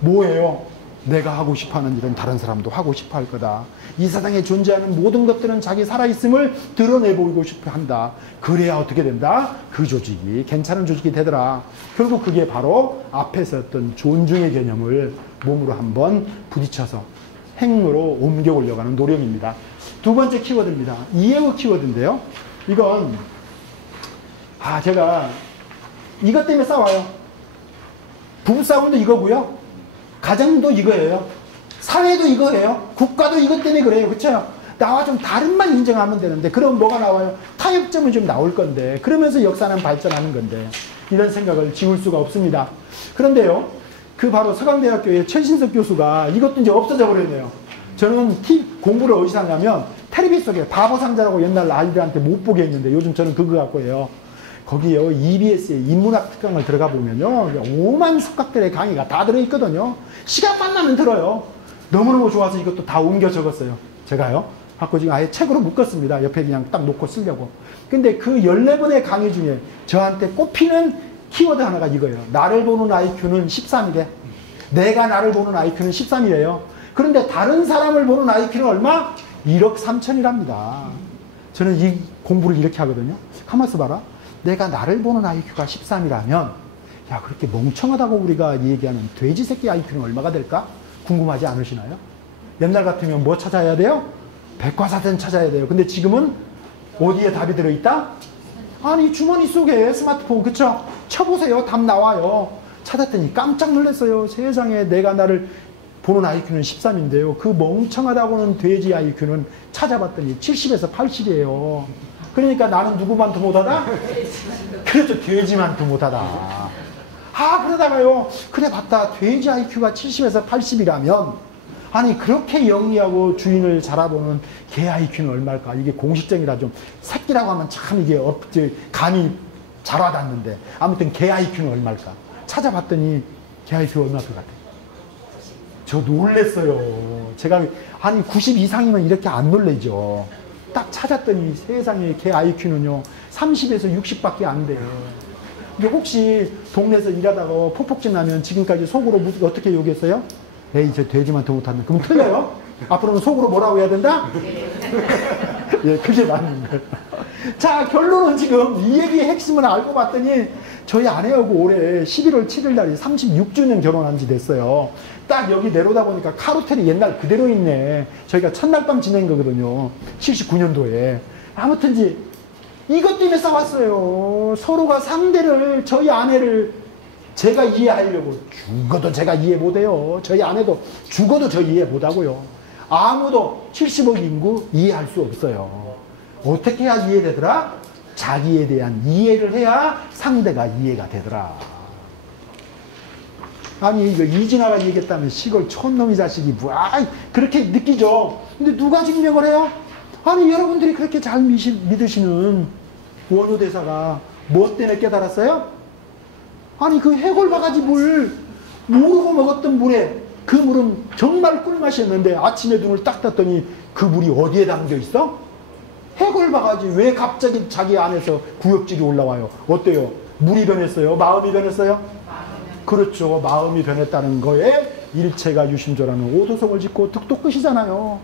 뭐예요? 내가 하고 싶어하는 일은 다른 사람도 하고 싶어 할 거다. 이 세상에 존재하는 모든 것들은 자기 살아있음을 드러내 보이고 싶어 한다. 그래야 어떻게 된다? 그 조직이 괜찮은 조직이 되더라. 결국 그게 바로 앞에서 했던 존중의 개념을 몸으로 한번 부딪혀서 행으로 옮겨 올려가는 노력입니다. 두 번째 키워드입니다. 이해의 키워드인데요. 이건 제가 이것 때문에 싸워요. 부부싸움도 이거고요. 가정도 이거예요. 사회도 이거예요. 국가도 이것 때문에 그래요. 그렇죠? 나와 좀 다른만 인정하면 되는데 그럼 뭐가 나와요? 타협점은 좀 나올 건데 그러면서 역사는 발전하는 건데 이런 생각을 지울 수가 없습니다. 그런데요. 그 바로 서강대학교의 최신석 교수가 이것도 이제 없어져 버렸네요. 저는 공부를 어디서 하냐면 텔레비 속에 바보상자라고 옛날 아이들한테 못 보게 했는데 요즘 저는 그거 갖고 해요. 거기에요. EBS의 인문학 특강을 들어가 보면요. 5만 숙각들의 강의가 다 들어있거든요. 시간만 나면 들어요. 너무너무 좋아서 이것도 다 옮겨 적었어요. 제가요. 갖고 지금 아예 책으로 묶었습니다. 옆에 그냥 딱 놓고 쓰려고. 근데 그 14번의 강의 중에 저한테 꼽히는 키워드 하나가 이거예요. 나를 보는 IQ는 13이래. 내가 나를 보는 IQ는 13이래요. 그런데 다른 사람을 보는 IQ는 얼마? 1억 3천이랍니다. 저는 이 공부를 이렇게 하거든요. 가만 있어봐라. 내가 나를 보는 IQ가 13이라면 야 그렇게 멍청하다고 우리가 얘기하는 돼지 새끼 IQ는 얼마가 될까? 궁금하지 않으시나요? 옛날 같으면 뭐 찾아야 돼요? 백과사전 찾아야 돼요. 근데 지금은 어디에 답이 들어있다? 아니 주머니 속에 스마트폰 그쵸? 쳐보세요. 답 나와요. 찾았더니 깜짝 놀랐어요. 세상에 내가 나를 보는 IQ는 13인데요. 그 멍청하다고는 돼지 IQ는 찾아봤더니 70에서 80이에요. 그러니까 나는 누구만도 못하다? 그렇죠. 돼지만도 못하다. 아 그러다가요. 그래 봤다. 돼지 IQ가 70에서 80이라면 아니 그렇게 영리하고 주인을 잘 알아보는 개 IQ는 얼마일까? 이게 공식적이라 좀 새끼라고 하면 참 이게 감이 잘 와닿는데 아무튼 개 IQ는 얼마일까? 찾아봤더니 개 IQ 얼마 것 같아요? 저 놀랬어요. 제가 아니 90 이상이면 이렇게 안 놀래죠. 딱 찾았더니 세상에 개 IQ는요 30에서 60밖에 안 돼요. 근데 혹시 동네에서 일하다가 폭폭진 나면 지금까지 속으로 어떻게 욕했어요? 에이 저 돼지만 더 못하는. 그럼 틀려요? 앞으로는 속으로 뭐라고 해야 된다? 예, 그게 맞는 거예요. 자 결론은 지금 이 얘기의 핵심을 알고 봤더니 저희 아내하고 올해 11월 7일 날이 36주년 결혼한 지 됐어요. 딱 여기 내려오다 보니까 카루텔이 옛날 그대로 있네. 저희가 첫날 밤 지낸 거거든요. 79년도에. 아무튼지 이것 때문에 싸웠어요. 서로가 상대를 저희 아내를 제가 이해하려고 죽어도 제가 이해 못해요. 저희 아내도 죽어도 저 이해 못하고요. 아무도 70억 인구 이해할 수 없어요. 어떻게 해야 이해되더라? 자기에 대한 이해를 해야 상대가 이해가 되더라. 아니 이거 이진아가 얘기했다면 시골 촌놈이 자식이 뭐야 그렇게 느끼죠. 근데 누가 증명을 해요? 아니 여러분들이 그렇게 잘 믿으시는 원효 대사가 뭐 때문에 깨달았어요? 아니 그 해골 바가지 물 모르고 먹었던 물에 그 물은 정말 꿀맛이었는데 아침에 눈을 딱 떴더니 그 물이 어디에 담겨 있어? 해골 바가지. 왜 갑자기 자기 안에서 구역질이 올라와요? 어때요? 물이 변했어요? 마음이 변했어요? 그렇죠. 마음이 변했다는 거에 일체가 유심조라는 오도석을 짓고 득도 끝이잖아요.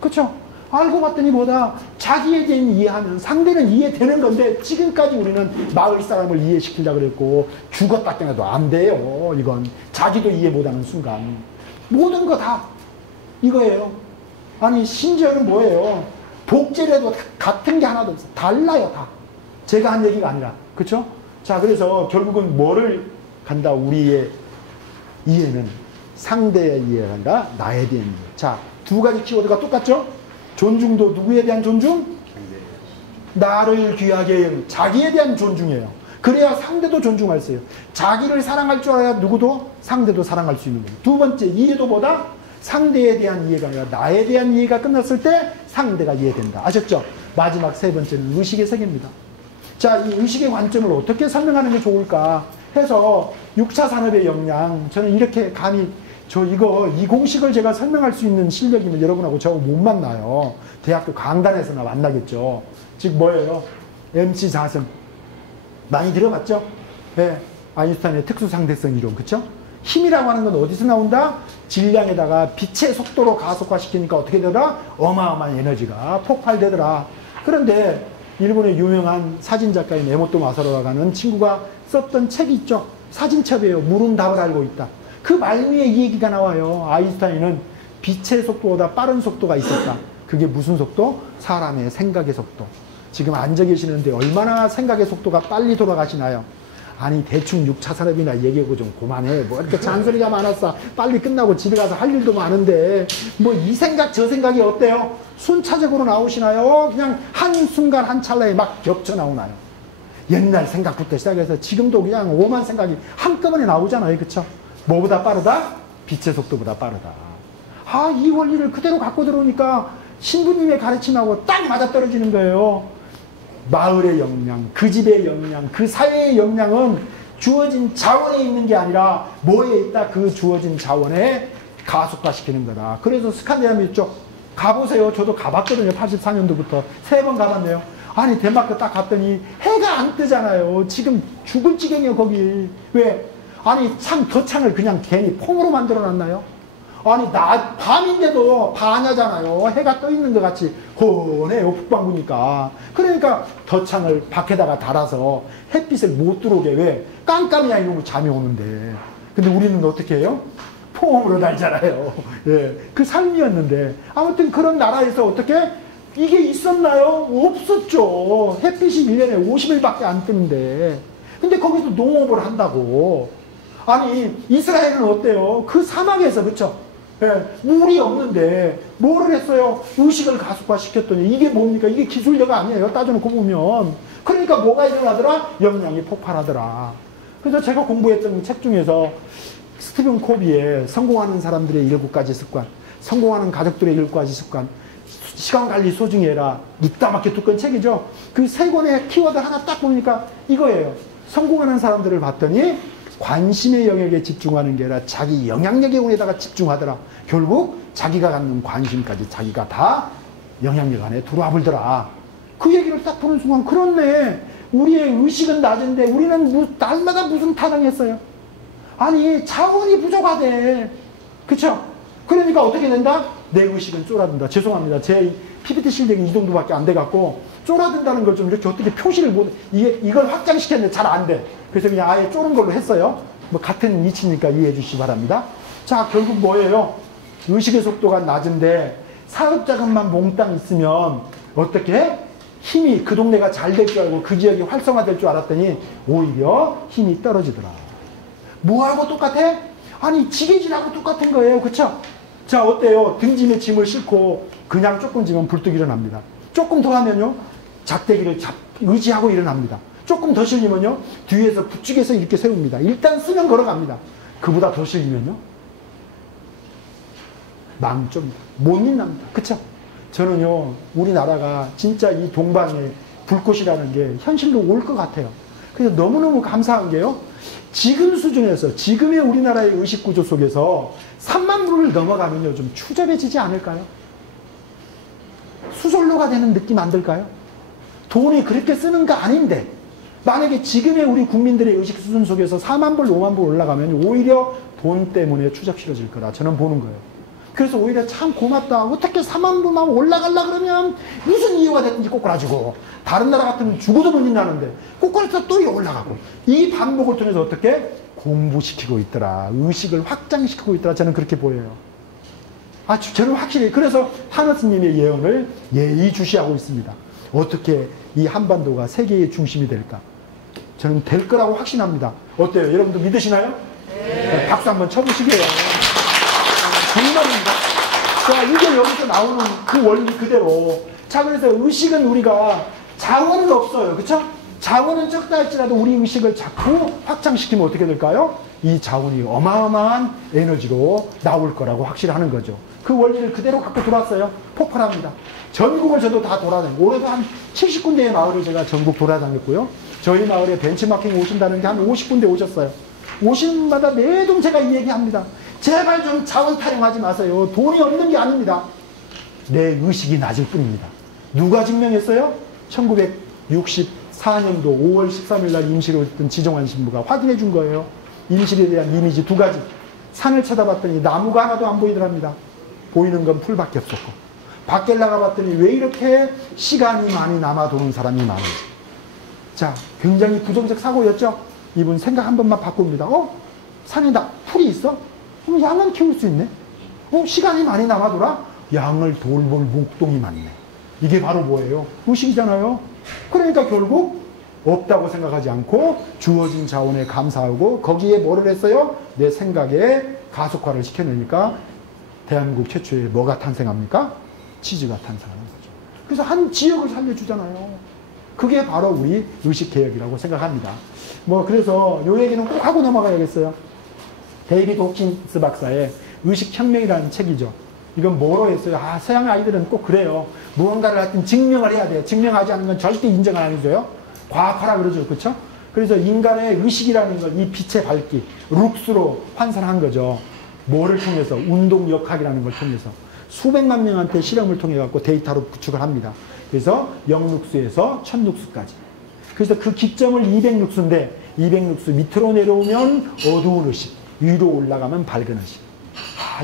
그렇죠? 알고 봤더니 뭐다? 자기에 대한 이해하면 상대는 이해되는 건데 지금까지 우리는 마을 사람을 이해시키려고 그랬고 죽었다 깨어나도 안 돼요. 이건 자기도 이해 못하는 순간 모든 거 다 이거예요. 아니 심지어는 뭐예요? 복제라도 같은 게 하나도 없어. 달라요 다. 제가 한 얘기가 아니라. 그렇죠? 자 그래서 결국은 뭐를 간다? 우리의 이해는 상대의 이해가 간다. 나에 대한 이해. 자 두 가지 키워드가 똑같죠? 존중도 누구에 대한 존중? 나를 귀하게 여긴 자기에 대한 존중이에요. 그래야 상대도 존중할 수 있어요. 자기를 사랑할 줄 알아야 누구도 상대도 사랑할 수 있는 거예요. 두 번째 이해도 보다 상대에 대한 이해가 아니라 나에 대한 이해가 끝났을 때 상대가 이해된다. 아셨죠? 마지막 세 번째는 의식의 세계입니다. 자, 이 의식의 관점을 어떻게 설명하는 게 좋을까 해서 6차 산업의 역량, 저는 이렇게 감히 이 공식을 제가 설명할 수 있는 실력이면 여러분하고 저 못 만나요. 대학교 강단에서나 만나겠죠. 즉 뭐예요? MC 자슴. 많이 들어봤죠? 네. 아인슈타인의 특수상대성 이론. 그쵸? 힘이라고 하는 건 어디서 나온다? 질량에다가 빛의 속도로 가속화시키니까 어떻게 되더라? 어마어마한 에너지가 폭발되더라. 그런데 일본의 유명한 사진작가인 에모토 마사로라고 하는 친구가 썼던 책이 있죠. 사진첩이에요. 물은 답을 알고 있다. 그 말미에 이 얘기가 나와요. 아인슈타인은 빛의 속도보다 빠른 속도가 있었다. 그게 무슨 속도? 사람의 생각의 속도. 지금 앉아 계시는데 얼마나 생각의 속도가 빨리 돌아가시나요? 아니 대충 6차 산업이나 얘기하고 좀 그만해. 뭐 이렇게 잔소리가 많았어. 빨리 끝나고 집에 가서 할 일도 많은데 뭐 이 생각 저 생각이 어때요? 순차적으로 나오시나요? 그냥 한순간 한 찰나에 막 겹쳐 나오나요? 옛날 생각부터 시작해서 지금도 그냥 오만 생각이 한꺼번에 나오잖아요. 그쵸? 뭐보다 빠르다? 빛의 속도보다 빠르다. 아, 이 원리를 그대로 갖고 들어오니까 신부님의 가르침하고 딱 맞아떨어지는 거예요. 마을의 역량, 그 집의 역량, 그 사회의 역량은 주어진 자원에 있는 게 아니라 뭐에 있다? 그 주어진 자원에 가속화시키는 거다. 그래서 스칸디나비아 쪽 가보세요. 저도 가봤거든요. 84년도부터 3번 가봤네요. 아니 덴마크 딱 갔더니 해가 안 뜨잖아요. 지금 죽을 지경이에요 거기. 왜? 아니 덫창을 그냥 괜히 폼으로 만들어 놨나요? 아니 밤인데도 반야잖아요. 해가 떠 있는 것 같이 훤해요. 북반구니까. 그러니까 덫창을 밖에다가 달아서 햇빛을 못 들어오게. 왜? 깜깜이야 이러고 잠이 오는데. 근데 우리는 어떻게 해요? 폼으로 달잖아요. 예, 그 삶이었는데. 아무튼 그런 나라에서 어떻게 이게 있었나요? 없었죠. 햇빛이 1년에 50일밖에 안 뜨는데. 근데 거기서 농업을 한다고. 아니 이스라엘은 어때요? 그 사막에서 그쵸? 예, 물이 없는데 뭐를 했어요? 의식을 가속화시켰더니 이게 뭡니까? 이게 기술력 아니에요. 따져놓고 보면. 그러니까 뭐가 일어나더라? 역량이 폭발하더라. 그래서 제가 공부했던 책 중에서 스티븐 코비의 성공하는 사람들의 7가지 습관, 성공하는 가족들의 7가지 습관, 시간관리 소중히 해라. 이따 막게 두꺼운 책이죠. 그 3권의 키워드 하나 딱 보니까 이거예요. 성공하는 사람들을 봤더니 관심의 영역에 집중하는 게 아니라 자기 영향력의 운에다가 집중하더라. 결국 자기가 갖는 관심까지 자기가 다 영향력 안에 들어와 버리더라. 그 얘기를 딱 보는 순간 그렇네. 우리의 의식은 낮은데 우리는 날마다 무슨 타령했어요. 아니 자원이 부족하대. 그쵸? 그러니까 어떻게 된다? 내 의식은 쫄아든다. 죄송합니다. 제 PPT 실력이 이 정도밖에 안 돼갖고 쫄아든다는 걸 좀 이렇게 어떻게 표시를 못, 이걸 확장시켰는데 잘 안 돼. 그래서 그냥 아예 쫄은 걸로 했어요. 뭐 같은 이치니까 이해해 주시기 바랍니다. 자, 결국 뭐예요? 의식의 속도가 낮은데 사업 자금만 몽땅 있으면 어떻게? 힘이 그 동네가 잘 될 줄 알고 그 지역이 활성화될 줄 알았더니 오히려 힘이 떨어지더라. 뭐하고 똑같아? 아니 지게질하고 똑같은 거예요. 그쵸? 자, 어때요? 등짐에 짐을 싣고 그냥 조금 지면 불뚝 일어납니다. 조금 더 하면요 작대기를 의지하고 일어납니다. 조금 더 실리면요 뒤에서 부축해서 이렇게 세웁니다. 일단 쓰면 걸어갑니다. 그보다 더 실리면요 망조입니다. 못 일납니다. 그쵸? 저는요 우리나라가 진짜 이 동방의 불꽃이라는 게 현실로 올 것 같아요. 그래서 너무너무 감사한 게요, 지금 수준에서 지금의 우리나라의 의식구조 속에서 3만 불을 넘어가면요 좀 추접해지지 않을까요? 수솔로가 되는 느낌 안 들까요? 돈이 그렇게 쓰는 거 아닌데 만약에 지금의 우리 국민들의 의식 수준 속에서 4만 불, 5만 불 올라가면 오히려 돈 때문에 추잡스러질 거라 저는 보는 거예요. 그래서 오히려 참 고맙다. 어떻게 4만 불만 올라가려 그러면 무슨 이유가 됐든지 꼬꾸라지고, 다른 나라 같으면 죽어도 못 일나는데 꼬꾸라져서 또 올라가고, 이 반복을 통해서 어떻게 공부시키고 있더라. 의식을 확장시키고 있더라. 저는 그렇게 보여요. 저는 확실히 그래서 하느스님의 예언을 예의주시하고 있습니다. 어떻게 이 한반도가 세계의 중심이 될까? 저는 될 거라고 확신합니다. 어때요? 여러분도 믿으시나요? 네. 박수 한번 쳐보시게요. 정말입니다. 자, 이게 여기서 나오는 그 원리 그대로. 자, 그래서 의식은 우리가 자원은 없어요. 그쵸? 자원은 적다 할지라도 우리 의식을 자꾸 확장시키면 어떻게 될까요? 이 자원이 어마어마한 에너지로 나올 거라고 확실하는 거죠. 그 원리를 그대로 갖고 들어왔어요. 폭발합니다. 전국을 저도 다 돌아다니고, 올해도 한 70군데의 마을을 제가 전국 돌아다녔고요. 저희 마을에 벤치마킹 오신다는 게 한 50군데 오셨어요. 오시는 분마다 매동 제가 이 얘기합니다. 제발 좀 자원 타령하지 마세요. 돈이 없는 게 아닙니다. 내 의식이 낮을 뿐입니다. 누가 증명했어요? 1964년도 5월 13일 날 임시로 했던 지정환 신부가 확인해 준 거예요. 임실에 대한 이미지 2가지. 산을 쳐다봤더니 나무가 하나도 안 보이더랍니다. 보이는 건 풀밖에 없었고, 밖에 나가봤더니 왜 이렇게 시간이 많이 남아 도는 사람이 많은지. 자, 굉장히 부정적 사고였죠? 이분 생각 한 번만 바꿉니다. 산에 풀이 있어? 그럼 양은 키울 수 있네? 시간이 많이 남아돌아? 양을 돌볼 목동이 많네. 이게 바로 뭐예요? 의식이잖아요. 그러니까 결국 없다고 생각하지 않고 주어진 자원에 감사하고 거기에 뭐를 했어요? 내 생각에 가속화를 시켜내니까 대한민국 최초에 뭐가 탄생합니까? 치즈가 탄생하는 거죠. 그래서 한 지역을 살려주잖아요. 그게 바로 우리 의식개혁이라고 생각합니다. 뭐 그래서 요 얘기는 꼭 하고 넘어가야겠어요. 데이비드 호킨스 박사의 의식혁명이라는 책이죠. 이건 뭐로 했어요? 서양 아이들은 꼭 그래요. 무언가를 하여튼 증명을 해야 돼요. 증명하지 않는 건 절대 인정을 안 해줘요. 과학화라 그러죠. 그렇죠? 그래서 인간의 의식이라는 걸 이 빛의 밝기, 룩스로 환산한 거죠. 뭐를 통해서? 운동역학이라는 걸 통해서. 수백만 명한테 실험을 통해 갖고 데이터로 구축을 합니다. 그래서 0룩스에서 1000룩스까지. 그래서 그 기점을 200룩스인데 200룩스 밑으로 내려오면 어두운 의식, 위로 올라가면 밝은 의식.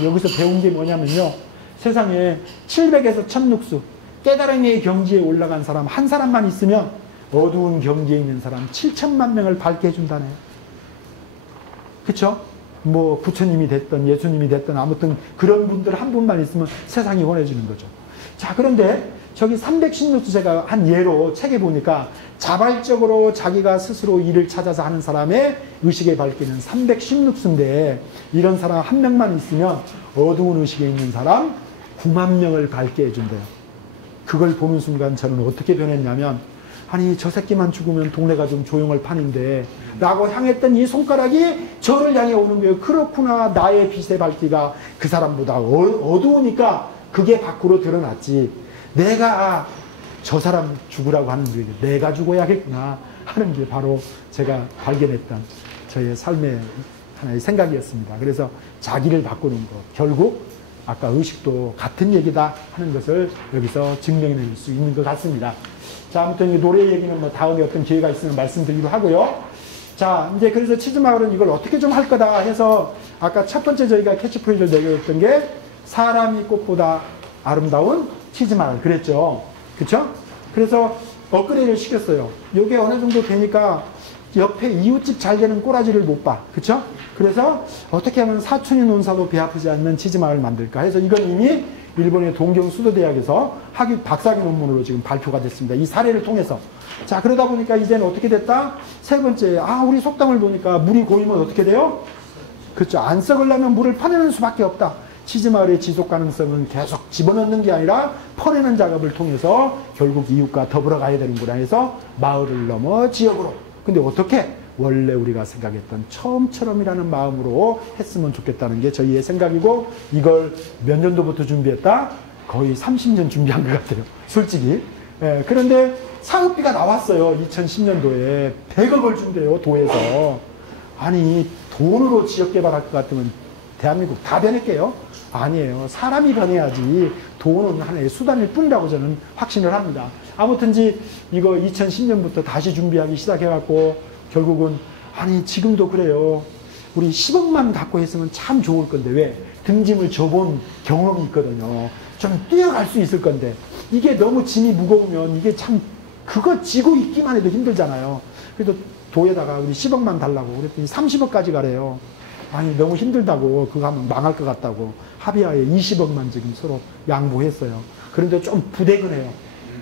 여기서 배운 게 뭐냐면요. 세상에 700에서 1000룩스 깨달음의 경지에 올라간 사람 한 사람만 있으면 어두운 경지에 있는 사람 7천만 명을 밝게 해준다네요. 그쵸? 뭐 부처님이 됐든 예수님이 됐든 아무튼 그런 분들 한 분만 있으면 세상이 원해지는 거죠. 자, 그런데 저기 310룩스 제가 한 예로 책에 보니까 자발적으로 자기가 스스로 일을 찾아서 하는 사람의 의식의 밝기는 310룩스인데 이런 사람 한 명만 있으면 어두운 의식에 있는 사람 9만 명을 밝게 해준대요. 그걸 보는 순간 저는 어떻게 변했냐면 아니 저 새끼만 죽으면 동네가 좀 조용할 판인데 라고 향했던 이 손가락이 저를 향해 오는 거예요. 그렇구나. 나의 빛의 밝기가 그 사람보다 어두우니까 그게 밖으로 드러났지. 내가 저 사람 죽으라고 하는 게 내가 죽어야겠구나 하는 게 바로 제가 발견했던 저의 삶의 하나의 생각이었습니다. 그래서 자기를 바꾸는 것, 결국 아까 의식도 같은 얘기다 하는 것을 여기서 증명해낼 수 있는 것 같습니다. 자, 아무튼 이 노래 얘기는 뭐 다음에 어떤 기회가 있으면 말씀드리기로 하고요. 자, 이제 그래서 치즈마을은 이걸 어떻게 좀 할 거다 해서 아까 첫 번째 저희가 캐치프레이즈를 내렸던 게 사람이 꽃보다 아름다운 치즈마을 그랬죠. 그쵸? 그래서 업그레이드를 시켰어요. 이게 어느 정도 되니까 옆에 이웃집 잘 되는 꼬라지를 못 봐. 그쵸? 그래서 어떻게 하면 사촌이 논사도 배 아프지 않는 치즈마을을 만들까 해서 이건 이미 일본의 동경 수도대학에서 학위 박사학위 논문으로 지금 발표가 됐습니다. 이 사례를 통해서. 자, 그러다 보니까 이제는 어떻게 됐다? 세 번째, 우리 속담을 보니까 물이 고이면 어떻게 돼요? 그렇죠. 안 썩으려면 물을 퍼내는 수밖에 없다. 치즈마을의 지속 가능성은 계속 집어넣는 게 아니라 퍼내는 작업을 통해서 결국 이웃과 더불어 가야 되는구나 해서 마을을 넘어 지역으로. 근데 어떻게? 원래 우리가 생각했던 처음처럼이라는 마음으로 했으면 좋겠다는 게 저희의 생각이고 이걸 몇 년도부터 준비했다? 거의 30년 준비한 것 같아요. 솔직히. 예, 그런데 사업비가 나왔어요. 2010년도에 100억을 준대요. 도에서. 아니 돈으로 지역개발할 것 같으면 대한민국 다 변할게요. 아니에요. 사람이 변해야지 돈은 하나의 수단일 뿐이라고 저는 확신을 합니다. 아무튼지 이거 2010년부터 다시 준비하기 시작해갖고 결국은 아니 지금도 그래요. 우리 10억만 갖고 했으면 참 좋을 건데 왜? 등짐을 져본 경험이 있거든요. 좀 뛰어갈 수 있을 건데 이게 너무 짐이 무거우면 이게 참 그거 지고 있기만 해도 힘들잖아요. 그래서 도에다가 우리 10억만 달라고 그랬더니 30억까지 가래요. 아니 너무 힘들다고 그거 하면 망할 것 같다고 합의하에 20억만 지금 서로 양보했어요. 그런데 좀 부대근해요.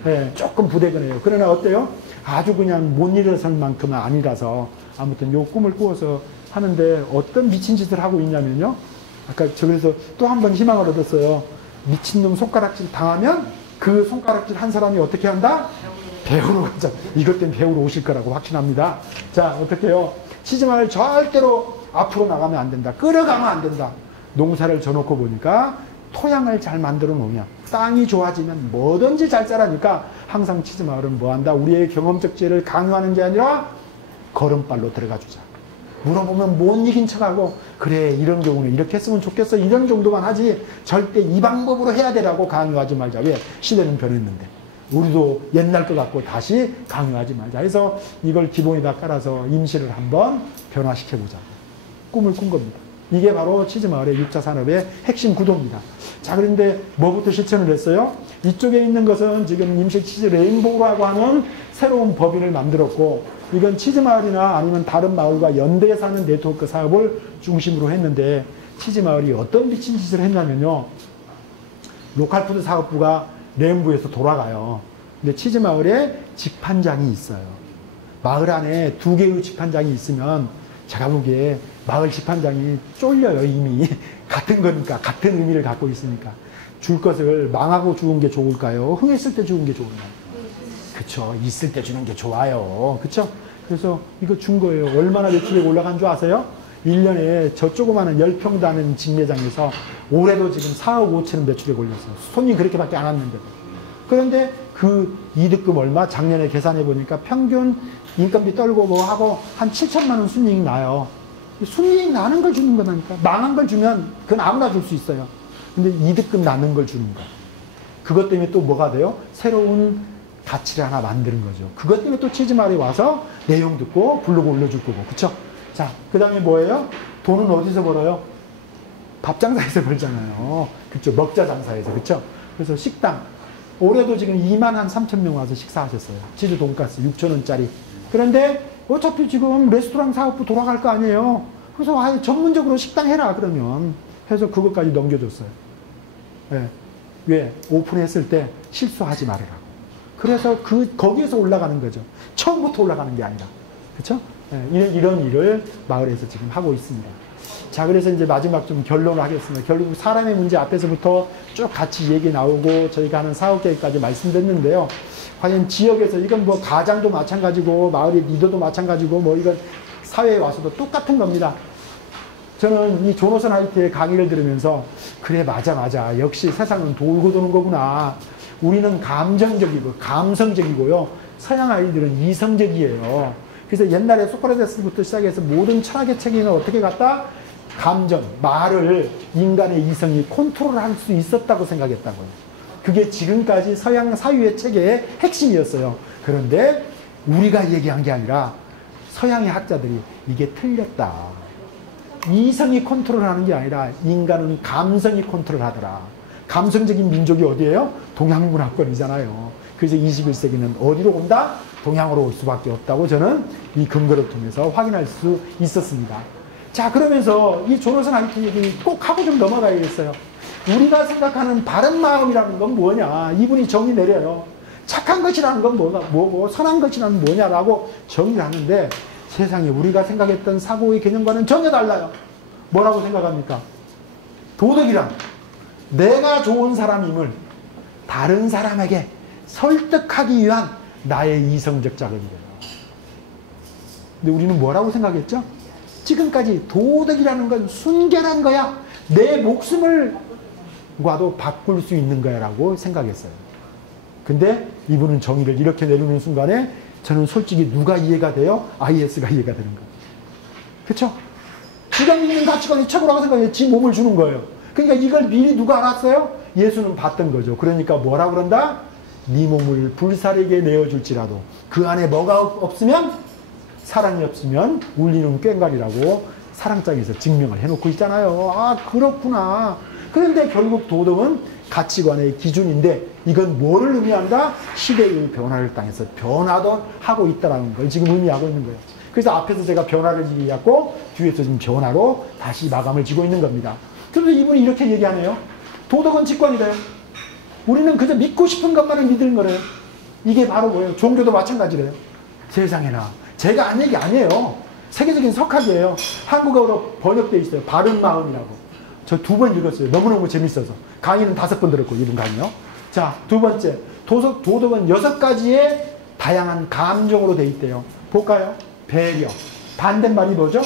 네, 조금 부대근해요. 그러나 어때요? 아주 그냥 못 일어설 만큼은 아니라서 아무튼 요 꿈을 꾸어서 하는데 어떤 미친 짓을 하고 있냐면요. 아까 저 그래서 또 한 번 희망을 얻었어요. 미친놈 손가락질 당하면 그 손가락질 한 사람이 어떻게 한다? 배우러 가자. 이것 때문에 배우러 오실 거라고 확신합니다. 자, 어떻게 해요? 치즈마을 절대로 앞으로 나가면 안 된다. 끌어가면 안 된다. 농사를 져놓고 보니까 토양을 잘 만들어 놓으면 땅이 좋아지면 뭐든지 잘 자라니까 항상 치즈마을은 뭐한다? 우리의 경험적 지혜를 강요하는 게 아니라 걸음발로 들어가 주자. 물어보면 못 이긴 척하고 그래 이런 경우는 이렇게 했으면 좋겠어 이런 정도만 하지 절대 이 방법으로 해야 되라고 강요하지 말자. 왜? 시대는 변했는데 우리도 옛날 것 같고 다시 강요하지 말자 해서 이걸 기본에다 깔아서 임시를 한번 변화시켜보자. 꿈을 꾼 겁니다. 이게 바로 치즈마을의 6차 산업의 핵심 구도입니다. 자, 그런데 뭐부터 실천을 했어요? 이쪽에 있는 것은 지금 임실 치즈 레인보우라고 하는 새로운 법인을 만들었고 이건 치즈마을이나 아니면 다른 마을과 연대해서 하는 네트워크 사업을 중심으로 했는데 치즈마을이 어떤 미친 짓을 했냐면요. 로컬푸드 사업부가 레인보우에서 돌아가요. 근데 치즈마을에 직판장이 있어요. 마을 안에 2개의 집판장이 있으면 제가 보기에 마을 집판장이 쫄려요. 이미 같은 거니까, 같은 의미를 갖고 있으니까. 줄 것을 망하고 죽은 게 좋을까요? 흥했을 때 죽은 게 좋을까요? 그쵸. 있을 때 주는 게 좋아요. 그쵸? 그래서 이거 준 거예요. 얼마나 매출이 올라간 줄 아세요? 1년에 저 조그마한 10평 다는 직매장에서 올해도 지금 4억 5천은 매출에 걸렸어요. 손님 그렇게밖에 안 왔는데도. 그런데 그 이득금 얼마? 작년에 계산해 보니까 평균 인건비 떨고 뭐 하고 한 7천만 원 순이익 나요. 순이익 나는 걸 주는 거라니까. 망한 걸 주면 그건 아무나 줄 수 있어요. 근데 이득금 나는 걸 주는 거. 그것 때문에 또 뭐가 돼요? 새로운 가치를 하나 만드는 거죠. 그것 때문에 또 치즈말에 와서 내용 듣고 블로그 올려줄 거고. 그쵸? 자, 그 다음에 뭐예요? 돈은 어디서 벌어요? 밥 장사에서 벌잖아요. 그쵸? 먹자 장사에서. 그쵸? 그래서 식당. 올해도 지금 2만 한 3천 명 와서 식사하셨어요. 치즈 돈가스 6,000원짜리. 그런데 어차피 지금 레스토랑 사업부 돌아갈 거 아니에요. 그래서 아예 전문적으로 식당 해라 그러면 해서 그것까지 넘겨줬어요. 예. 왜? 오픈했을 때 실수하지 말으라고. 그래서 거기에서 올라가는 거죠. 처음부터 올라가는 게 아니라. 그쵸? 예. 이런 일을 마을에서 지금 하고 있습니다. 자, 그래서 이제 마지막 좀 결론을 하겠습니다. 결국 사람의 문제 앞에서부터 쭉 같이 얘기 나오고 저희가 하는 사업 계획까지 말씀드렸는데요. 과연 지역에서 이건 뭐 가장도 마찬가지고 마을의 리더도 마찬가지고 뭐 이건 사회에 와서도 똑같은 겁니다. 저는 이 조노선 하이트의 강의를 들으면서 그래 맞아 역시 세상은 돌고 도는 거구나. 우리는 감정적이고 감성적이고요. 서양 아이들은 이성적이에요. 그래서 옛날에 소크라테스부터 시작해서 모든 철학의 책에는 어떻게 갔다? 감정, 말을 인간의 이성이 컨트롤할 수 있었다고 생각했다고요. 그게 지금까지 서양 사유의 체계의 핵심이었어요. 그런데 우리가 얘기한 게 아니라 서양의 학자들이 이게 틀렸다. 이성이 컨트롤하는 게 아니라 인간은 감성이 컨트롤하더라. 감성적인 민족이 어디예요? 동양문화권이잖아요. 그래서 21세기는 어디로 온다? 동양으로 올 수밖에 없다고 저는 이 근거를 통해서 확인할 수 있었습니다. 자, 그러면서 이 조노선 하이트 얘기 꼭 하고 좀 넘어가야겠어요. 우리가 생각하는 바른 마음이라는 건 뭐냐? 이분이 정의 내려요. 착한 것이라는 건 뭐고 선한 것이라는 뭐냐라고 정의를 하는데 세상에 우리가 생각했던 사고의 개념과는 전혀 달라요. 뭐라고 생각합니까? 도덕이란 내가 좋은 사람임을 다른 사람에게 설득하기 위한 나의 이성적 작업이래요. 근데 우리는 뭐라고 생각했죠? 지금까지 도덕이라는 건 순결한 거야. 내 목숨을 과도 바꿀 수 있는 거야 라고 생각했어요. 근데 이분은 정의를 이렇게 내리는 순간에 저는 솔직히 누가 이해가 돼요? IS가 이해가 되는 거예요. 그쵸? 지가 믿는 가치관이 최고라고 생각해 지 몸을 주는 거예요. 그러니까 이걸 미리 누가 알았어요? 예수는 봤던 거죠. 그러니까 뭐라 그런다? 네 몸을 불사르게 내어줄지라도 그 안에 뭐가 없으면 사랑이 없으면 울리는 꽹과리라고 사랑장에서 증명을 해놓고 있잖아요. 아, 그렇구나. 그런데 결국 도덕은 가치관의 기준인데 이건 뭐를 의미한다? 시대의 변화를 당해서 변화도 하고 있다는 걸 지금 의미하고 있는 거예요. 그래서 앞에서 제가 변화를 얘기했고 뒤에서 지금 변화로 다시 마감을 지고 있는 겁니다. 그래서 이분이 이렇게 얘기하네요. 도덕은 직관이래요. 우리는 그저 믿고 싶은 것만을 믿는 거래요. 이게 바로 뭐예요? 종교도 마찬가지래요. 세상에나. 제가 한 얘기 아니에요. 세계적인 석학이에요. 한국어로 번역되어 있어요. 바른 마음이라고. 저 2번 읽었어요. 너무너무 재밌어서. 강의는 5번 들었고, 이분 강의요. 자, 2번째. 도덕은 6가지의 다양한 감정으로 되어 있대요. 볼까요? 배려. 반대말이 뭐죠?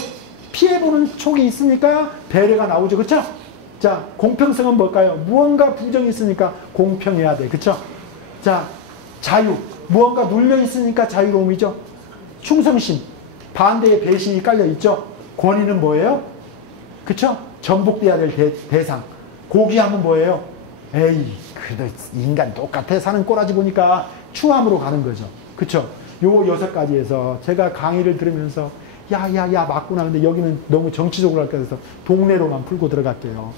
피해보는 촉이 있으니까 배려가 나오죠. 그쵸? 자, 공평성은 뭘까요? 무언가 부정이 있으니까 공평해야 돼. 그쵸? 자, 자유. 무언가 눌려있으니까 자유로움이죠. 충성심. 반대의 배신이 깔려있죠. 권위는 뭐예요? 그쵸? 전복돼야 될 대상. 고귀함은 뭐예요? 에이, 그래도 인간 똑같아. 사는 꼬라지 보니까 추함으로 가는 거죠. 그쵸? 요 6가지에서 제가 강의를 들으면서 야야야 맞구나. 근데 여기는 너무 정치적으로 할까 해서 동네로만 풀고 들어갈게요.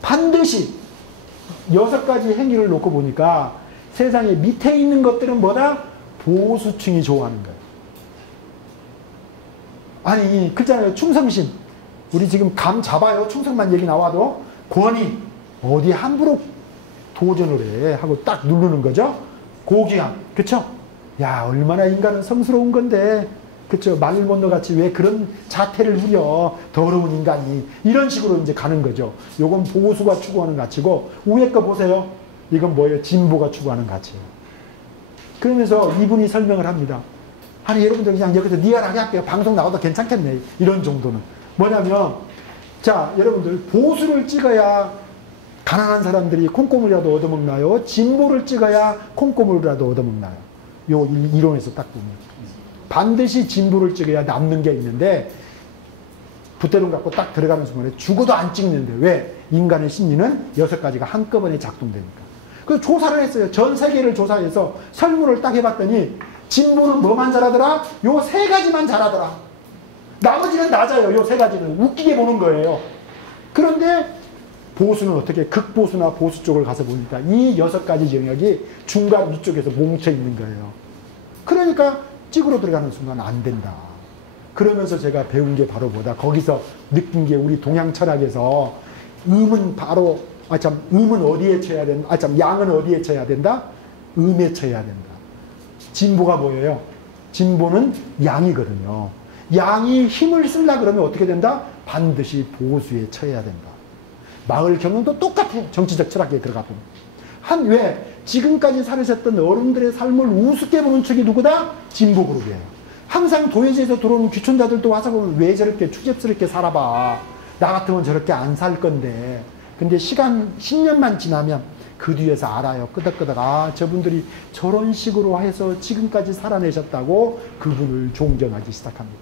반드시 6가지 행위를 놓고 보니까 세상에 밑에 있는 것들은 뭐다? 보수층이 좋아하는 거예요. 아니, 그렇잖아요. 충성심. 우리 지금 감 잡아요. 충성만 얘기 나와도. 권위. 어디 함부로 도전을 해. 하고 딱 누르는 거죠. 고귀함. 그쵸? 야, 얼마나 인간은 성스러운 건데. 그렇죠. 말릴 못너 같이 왜 그런 자태를 부려 더러운 인간이 이런 식으로 이제 가는 거죠. 요건 보수가 추구하는 가치고 위에 거 보세요. 이건 뭐예요? 진보가 추구하는 가치예요. 그러면서 이분이 설명을 합니다. 아니 여러분들 그냥 여기서 리얼하게 할게요. 방송 나와도 괜찮겠네. 이런 정도는. 뭐냐면 자 여러분들 보수를 찍어야 가난한 사람들이 콩고물이라도 얻어먹나요? 진보를 찍어야 콩고물이라도 얻어먹나요? 요 이론에서 딱 보면 반드시 진보를 찍어야 남는 게 있는데 붓대론 갖고 딱 들어가는 순간에 죽어도 안 찍는데 왜? 인간의 심리는 6가지가 한꺼번에 작동되니까. 그래서 조사를 했어요. 전 세계를 조사해서 설문을 딱 해봤더니 진보는 뭐만 잘하더라? 요 3가지만 잘하더라. 나머지는 낮아요. 요 3가지는. 웃기게 보는 거예요. 그런데 보수는 어떻게 극보수나 보수 쪽을 가서 보니까 이 6가지 영역이 중간 위쪽에서 뭉쳐 있는 거예요. 그러니까 찍으러 들어가는 순간 안 된다. 그러면서 제가 배운 게 바로 뭐다. 거기서 느낀 게 우리 동양 철학에서 음은 바로 음은 어디에 쳐야 된다. 양은 어디에 쳐야 된다? 음에 쳐야 된다. 진보가 뭐예요? 진보는 양이거든요. 양이 힘을 쓰려고 그러면 어떻게 된다? 반드시 보수에 쳐야 된다. 마을 경영도 똑같아요. 정치적 철학에 들어가 보면. 왜? 지금까지 살으셨던 어른들의 삶을 우습게 보는 척이 누구다? 진보 그룹이에요. 항상 도회지에서 들어오는 귀촌자들도 와서 보면 왜 저렇게 추잡스럽게 살아봐. 나 같으면 저렇게 안 살 건데. 근데 시간 10년만 지나면 그 뒤에서 알아요. 끄덕끄덕. 아, 저분들이 저런 식으로 해서 지금까지 살아내셨다고 그분을 존경하기 시작합니다.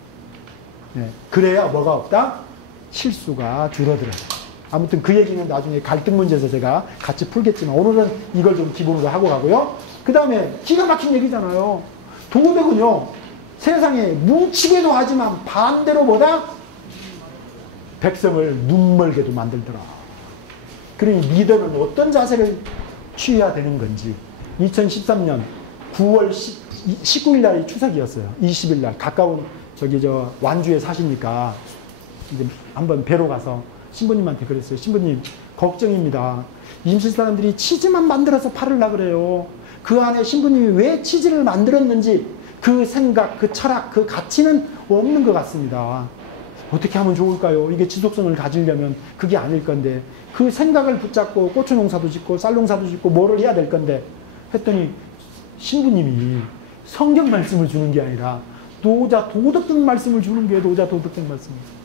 네. 그래야 뭐가 없다? 실수가 줄어들어요. 아무튼 그 얘기는 나중에 갈등 문제에서 제가 같이 풀겠지만 오늘은 이걸 좀 기본으로 하고 가고요. 그 다음에 기가 막힌 얘기잖아요. 도덕은요. 세상에 뭉치게도 하지만 반대로 뭐다? 백성을 눈멀게도 만들더라. 그러니 리더는 어떤 자세를 취해야 되는 건지 2013년 9월 19일 날이 추석이었어요. 20일 날 가까운 완주에 사시니까 이제 한번 뵈러 가서 신부님한테 그랬어요. 신부님 걱정입니다. 임실 사람들이 치즈만 만들어서 팔으려고 그래요. 그 안에 신부님이 왜 치즈를 만들었는지 그 생각, 그 철학, 그 가치는 없는 것 같습니다. 어떻게 하면 좋을까요? 이게 지속성을 가지려면 그게 아닐 건데 그 생각을 붙잡고 고추 농사도 짓고 쌀 농사도 짓고 뭐를 해야 될 건데 했더니 신부님이 성경 말씀을 주는 게 아니라 노자 도덕적 말씀을 주는 게 노자 도덕적 말씀이에요.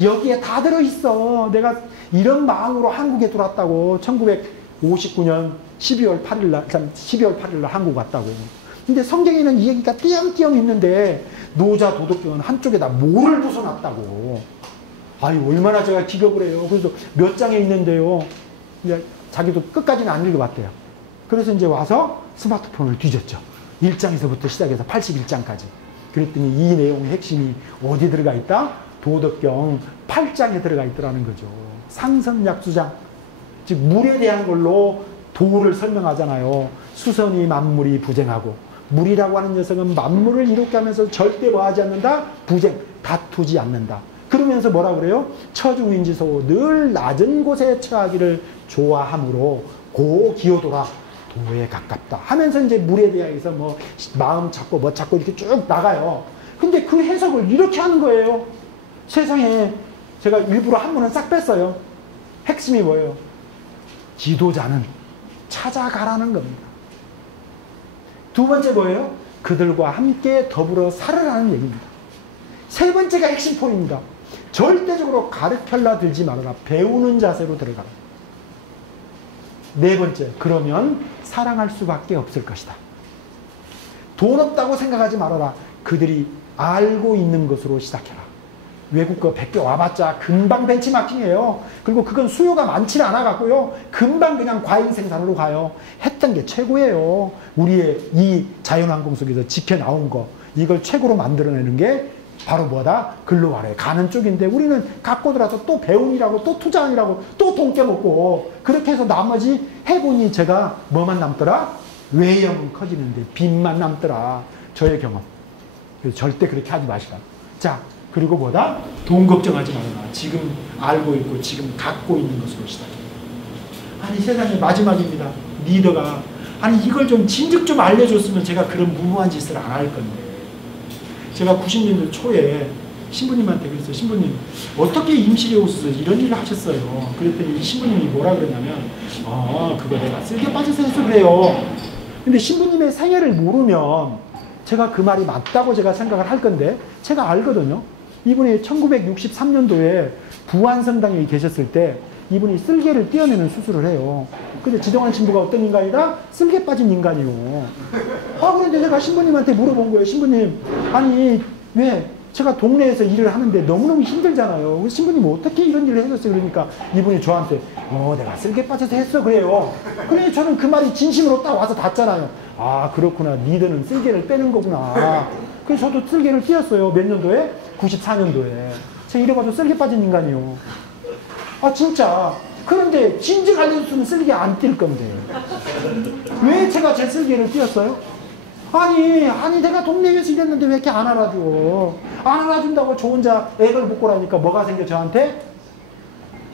여기에 다 들어있어. 내가 이런 마음으로 한국에 들어왔다고. 1959년 12월 8일 날 한국 왔다고. 근데 성경에는 이 얘기가 띄엄띄엄 있는데 노자 도덕경은 한쪽에다 뭐를 부숴놨다고. 아유 얼마나 제가 기겁을 해요. 그래서 몇 장에 있는데요. 이제 자기도 끝까지는 안 읽어봤대요. 그래서 이제 와서 스마트폰을 뒤졌죠. 1장에서부터 시작해서 81장까지. 그랬더니 이 내용의 핵심이 어디 들어가 있다? 도덕경 8장에 들어가 있더라는 거죠. 상선약수장. 즉 물에 대한 걸로 도를 설명하잖아요. 수선이 만물이 부쟁하고 물이라고 하는 녀석은 만물을 이롭게 하면서 절대 뭐 하지 않는다? 부쟁, 다투지 않는다. 그러면서 뭐라 그래요? 처중인지소 늘 낮은 곳에 처하기를 좋아하므로 고 기어도라 도에 가깝다 하면서 이제 물에 대해서 뭐 마음 찾고 뭐 찾고 이렇게 쭉 나가요. 근데 그 해석을 이렇게 하는 거예요. 세상에 제가 일부러 한 번은 싹 뺐어요. 핵심이 뭐예요? 지도자는 찾아가라는 겁니다. 두 번째 뭐예요? 그들과 함께 더불어 살아라는 얘기입니다. 세 번째가 핵심 포인트입니다. 절대적으로 가르쳐라 들지 말아라. 배우는 자세로 들어가라. 네 번째, 그러면 사랑할 수밖에 없을 것이다. 돈 없다고 생각하지 말아라. 그들이 알고 있는 것으로 시작해라. 외국 거 100개 와봤자 금방 벤치마킹이에요. 그리고 그건 수요가 많지는 않아 갖고요. 금방 그냥 과잉 생산으로 가요. 했던 게 최고예요. 우리의 이 자연환경 속에서 지켜나온 거. 이걸 최고로 만들어내는 게 바로 뭐다? 글로벌에 가는 쪽인데 우리는 갖고 들어서 또 배움이라고 또 투자하느라고 또 돈 깨먹고 그렇게 해서 나머지 해보니 제가 뭐만 남더라? 외형은 커지는데 빚만 남더라. 저의 경험. 그래서 절대 그렇게 하지 마시라. 자, 그리고 뭐다? 돈 걱정하지 말아라. 지금 알고 있고 지금 갖고 있는 것으로 시작해. 아니 세상에 마지막입니다. 리더가 아니 이걸 좀 진즉 좀 알려줬으면 제가 그런 무모한 짓을 안 할 건데. 제가 90년대 초에 신부님한테 그랬어요. 신부님, 어떻게 임실에 오셔서 이런 일을 하셨어요? 그랬더니 이 신부님이 뭐라 그러냐면, 그거 내가 쓸개 빠져서 해서 그래요. 근데 신부님의 생애를 모르면 제가 그 말이 맞다고 제가 생각을 할 건데, 제가 알거든요. 이분이 1963년도에 부안성당에 계셨을 때 이분이 쓸개를 떼어내는 수술을 해요. 근데 지정환 신부가 어떤 인간이다? 쓸개 빠진 인간이요. 그런데 제가 신부님한테 물어본 거예요. 신부님, 아니 왜 제가 동네에서 일을 하는데 너무너무 힘들잖아요. 신부님 어떻게 이런 일을 해줬어요? 그러니까 이분이 저한테 내가 쓸개 빠져서 했어 그래요. 그래 저는 그 말이 진심으로 딱 와서 닿잖아요. 그렇구나. 니들은 쓸개를 빼는 거구나. 그래서 저도 쓸개를 떼었어요. 몇 년도에? 94년도에. 제가 이래가지고 쓸개 빠진 인간이요. 진짜. 그런데 진즉 알려줬으면 쓸개 안 뛸 건데. 왜 제가 제 쓸개를 띄었어요? 아니 내가 동네에서 일했는데 왜 이렇게 안 알아줘? 안 알아준다고 저 혼자 애를 먹고라니까 뭐가 생겨 저한테?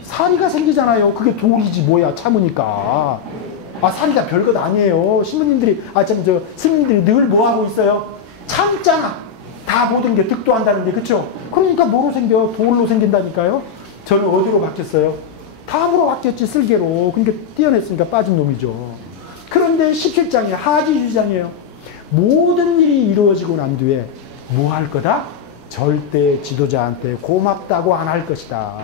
사리가 생기잖아요. 그게 돌이지 뭐야 참으니까. 사리가 별것 아니에요. 신부님들이 스님들이 늘 뭐 하고 있어요? 참잖아. 다 모든 게 득도한다는데 그쵸? 그러니까 뭐로 생겨? 돌로 생긴다니까요. 저는 어디로 바뀌었어요? 담으로 바뀌었지 쓸개로. 그러니까 띄어냈으니까 빠진 놈이죠. 그런데 17장에 하지주장이에요. 모든 일이 이루어지고 난 뒤에 뭐 할 거다? 절대 지도자한테 고맙다고 안 할 것이다.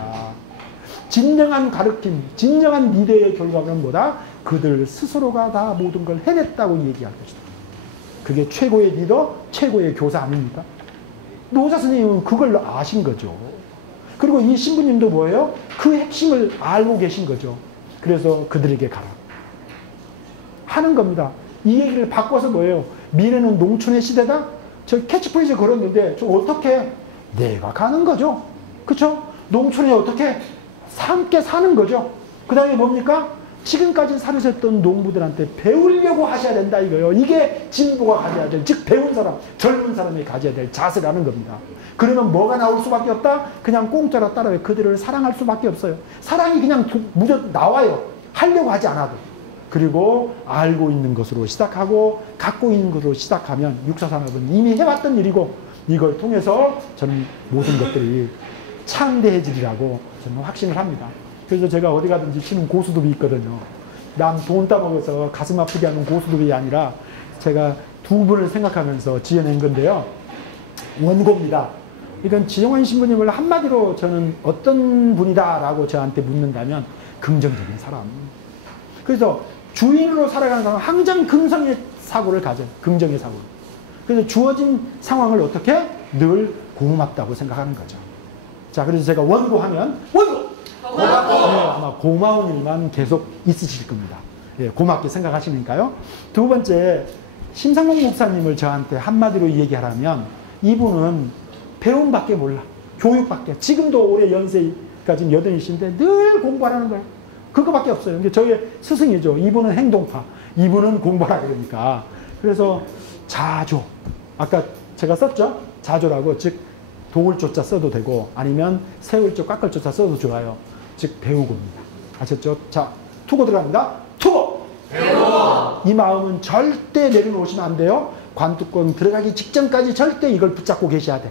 진정한 가르침, 진정한 리더의 결과는 뭐다? 그들 스스로가 다 모든 걸 해냈다고 얘기할 것이다. 그게 최고의 리더, 최고의 교사 아닙니까? 노자 선생님은 그걸 아신 거죠. 그리고 이 신부님도 뭐예요? 그 핵심을 알고 계신 거죠. 그래서 그들에게 가라. 하는 겁니다. 이 얘기를 바꿔서 뭐예요? 미래는 농촌의 시대다? 저 캐치프레이즈 걸었는데 저 어떻게? 내가 가는 거죠. 그쵸? 농촌에 어떻게? 함께 사는 거죠. 그 다음에 뭡니까? 지금까지 살으셨던 농부들한테 배우려고 하셔야 된다 이거예요. 이게 진보가 가져야 될, 즉 배운 사람, 젊은 사람이 가져야 될 자세라는 겁니다. 그러면 뭐가 나올 수밖에 없다? 그냥 공짜로 따라해 그들을 사랑할 수밖에 없어요. 사랑이 그냥 나와요. 하려고 하지 않아도. 그리고 알고 있는 것으로 시작하고 갖고 있는 것으로 시작하면 육사산업은 이미 해왔던 일이고 이걸 통해서 저는 모든 것들이 창대해지리라고 저는 확신을 합니다. 그래서 제가 어디 가든지 치는 고수톱이 있거든요. 남 돈 따먹어서 가슴 아프게 하는 고수톱이 아니라 제가 두 분을 생각하면서 지어낸 건데요. 원고입니다. 이건 지정환 신부님을 한마디로 저는 어떤 분이다라고 저한테 묻는다면 긍정적인 사람. 그래서 주인으로 살아가는 사람은 항상 긍정의 사고를 가져요. 긍정의 사고를. 그래서 주어진 상황을 어떻게? 늘 고맙다고 생각하는 거죠. 자, 그래서 제가 원고하면 원고! 고맙고! 네, 아마 고마운 일만 계속 있으실 겁니다. 예, 고맙게 생각하시니까요. 두 번째, 심상봉 목사님을 저한테 한마디로 얘기하라면 이분은 배움밖에 몰라. 교육밖에. 지금도 올해 연세가 지금 8이신데 늘 공부하라는 거예요. 그거밖에 없어요. 근데 저의 스승이죠. 이분은 행동파. 이분은 공부하라 그러니까. 그래서 자조. 아까 제가 썼죠? 자조라고. 즉 도울조자 써도 되고 아니면 세울조 깎을조자 써도 좋아요. 즉 배우고입니다. 아셨죠? 자, 투고 들어갑니다. 투고! 배우고! 이 마음은 절대 내려놓으시면 안 돼요. 관뚜껑 들어가기 직전까지 절대 이걸 붙잡고 계셔야 돼.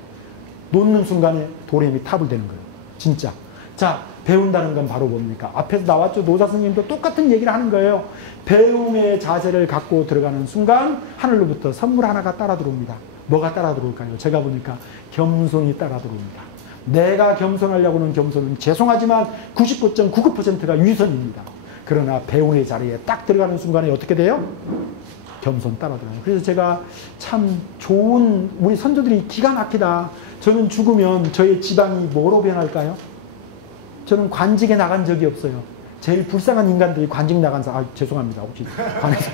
놓는 순간에 도레미 탑을 되는 거예요. 진짜. 자, 배운다는 건 바로 뭡니까? 앞에서 나왔죠. 노자 스님도 똑같은 얘기를 하는 거예요. 배움의 자세를 갖고 들어가는 순간 하늘로부터 선물 하나가 따라 들어옵니다. 뭐가 따라 들어올까요? 제가 보니까 겸손이 따라 들어옵니다. 내가 겸손하려고는 겸손은 죄송하지만 99.99%가 위선입니다. 그러나 배움의 자리에 딱 들어가는 순간에 어떻게 돼요? 겸손 따라 들어가요. 그래서 제가 참 좋은 우리 선조들이 기가 막히다. 저는 죽으면 저의 집안이 뭐로 변할까요? 저는 관직에 나간 적이 없어요. 제일 불쌍한 인간들이 관직 나간 사람, 죄송합니다. 혹시 관에서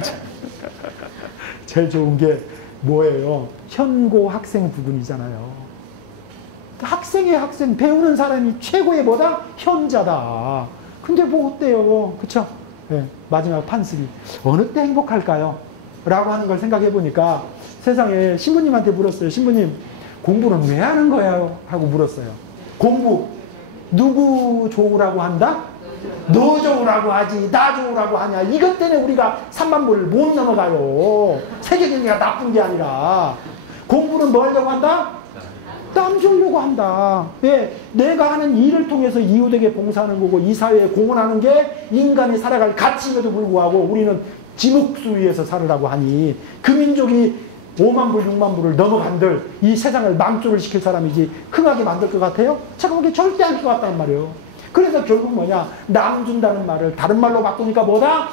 제일 좋은 게 뭐예요? 현고 학생 부분이잖아요. 학생의 학생, 배우는 사람이 최고의 뭐다? 현자다. 근데 뭐 어때요? 그쵸? 네, 마지막 판슬이 어느 때 행복할까요? 라고 하는 걸 생각해 보니까 세상에 신부님한테 물었어요. 신부님, 공부는 왜 하는 거예요? 하고 물었어요. 공부 누구 좋으라고 한다? 너 좋으라고 하지, 나 좋으라고 하냐. 이것 때문에 우리가 3만보를 못 넘어가요. 세계 경제가 나쁜 게 아니라. 공부는 뭐 하려고 한다? 남 주려고 한다. 예, 내가 하는 일을 통해서 이웃에게 봉사하는 거고 이 사회에 공헌하는 게 인간이 살아갈 가치임에도 불구하고 우리는 지목수위에서 살으라고 하니 그 민족이 5만 불, 6만 불을 넘어간들 이 세상을 망조를 시킬 사람이지 흥하게 만들 것 같아요? 제가 보기에 절대 안 것 같단 말이에요. 그래서 결국 뭐냐? 남 준다는 말을 다른 말로 바꾸니까 뭐다?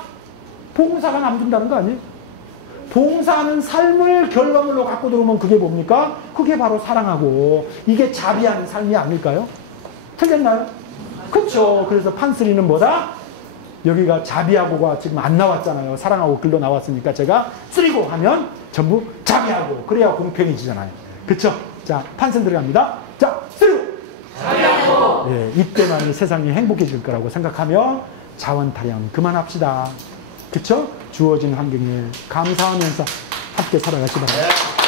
봉사가 남 준다는 거 아니에요? 봉사하는 삶을 결과물로 갖고 들어오면 그게 뭡니까? 그게 바로 사랑하고 이게 자비하는 삶이 아닐까요? 틀렸나요? 그렇죠. 그래서 판쓰리는 뭐다? 여기가 자비하고가 지금 안 나왔잖아요. 사랑하고 글로 나왔으니까 제가 쓰리고 하면 전부 자비하고 그래야 공평해지잖아요. 그렇죠? 자, 판슨 들어갑니다. 자, 쓰리고 자비하고. 예, 이때만이 세상이 행복해질 거라고 생각하며 자원타령 그만합시다. 그렇죠? 주어진 환경에 감사하면서 함께 살아가시 바랍니다.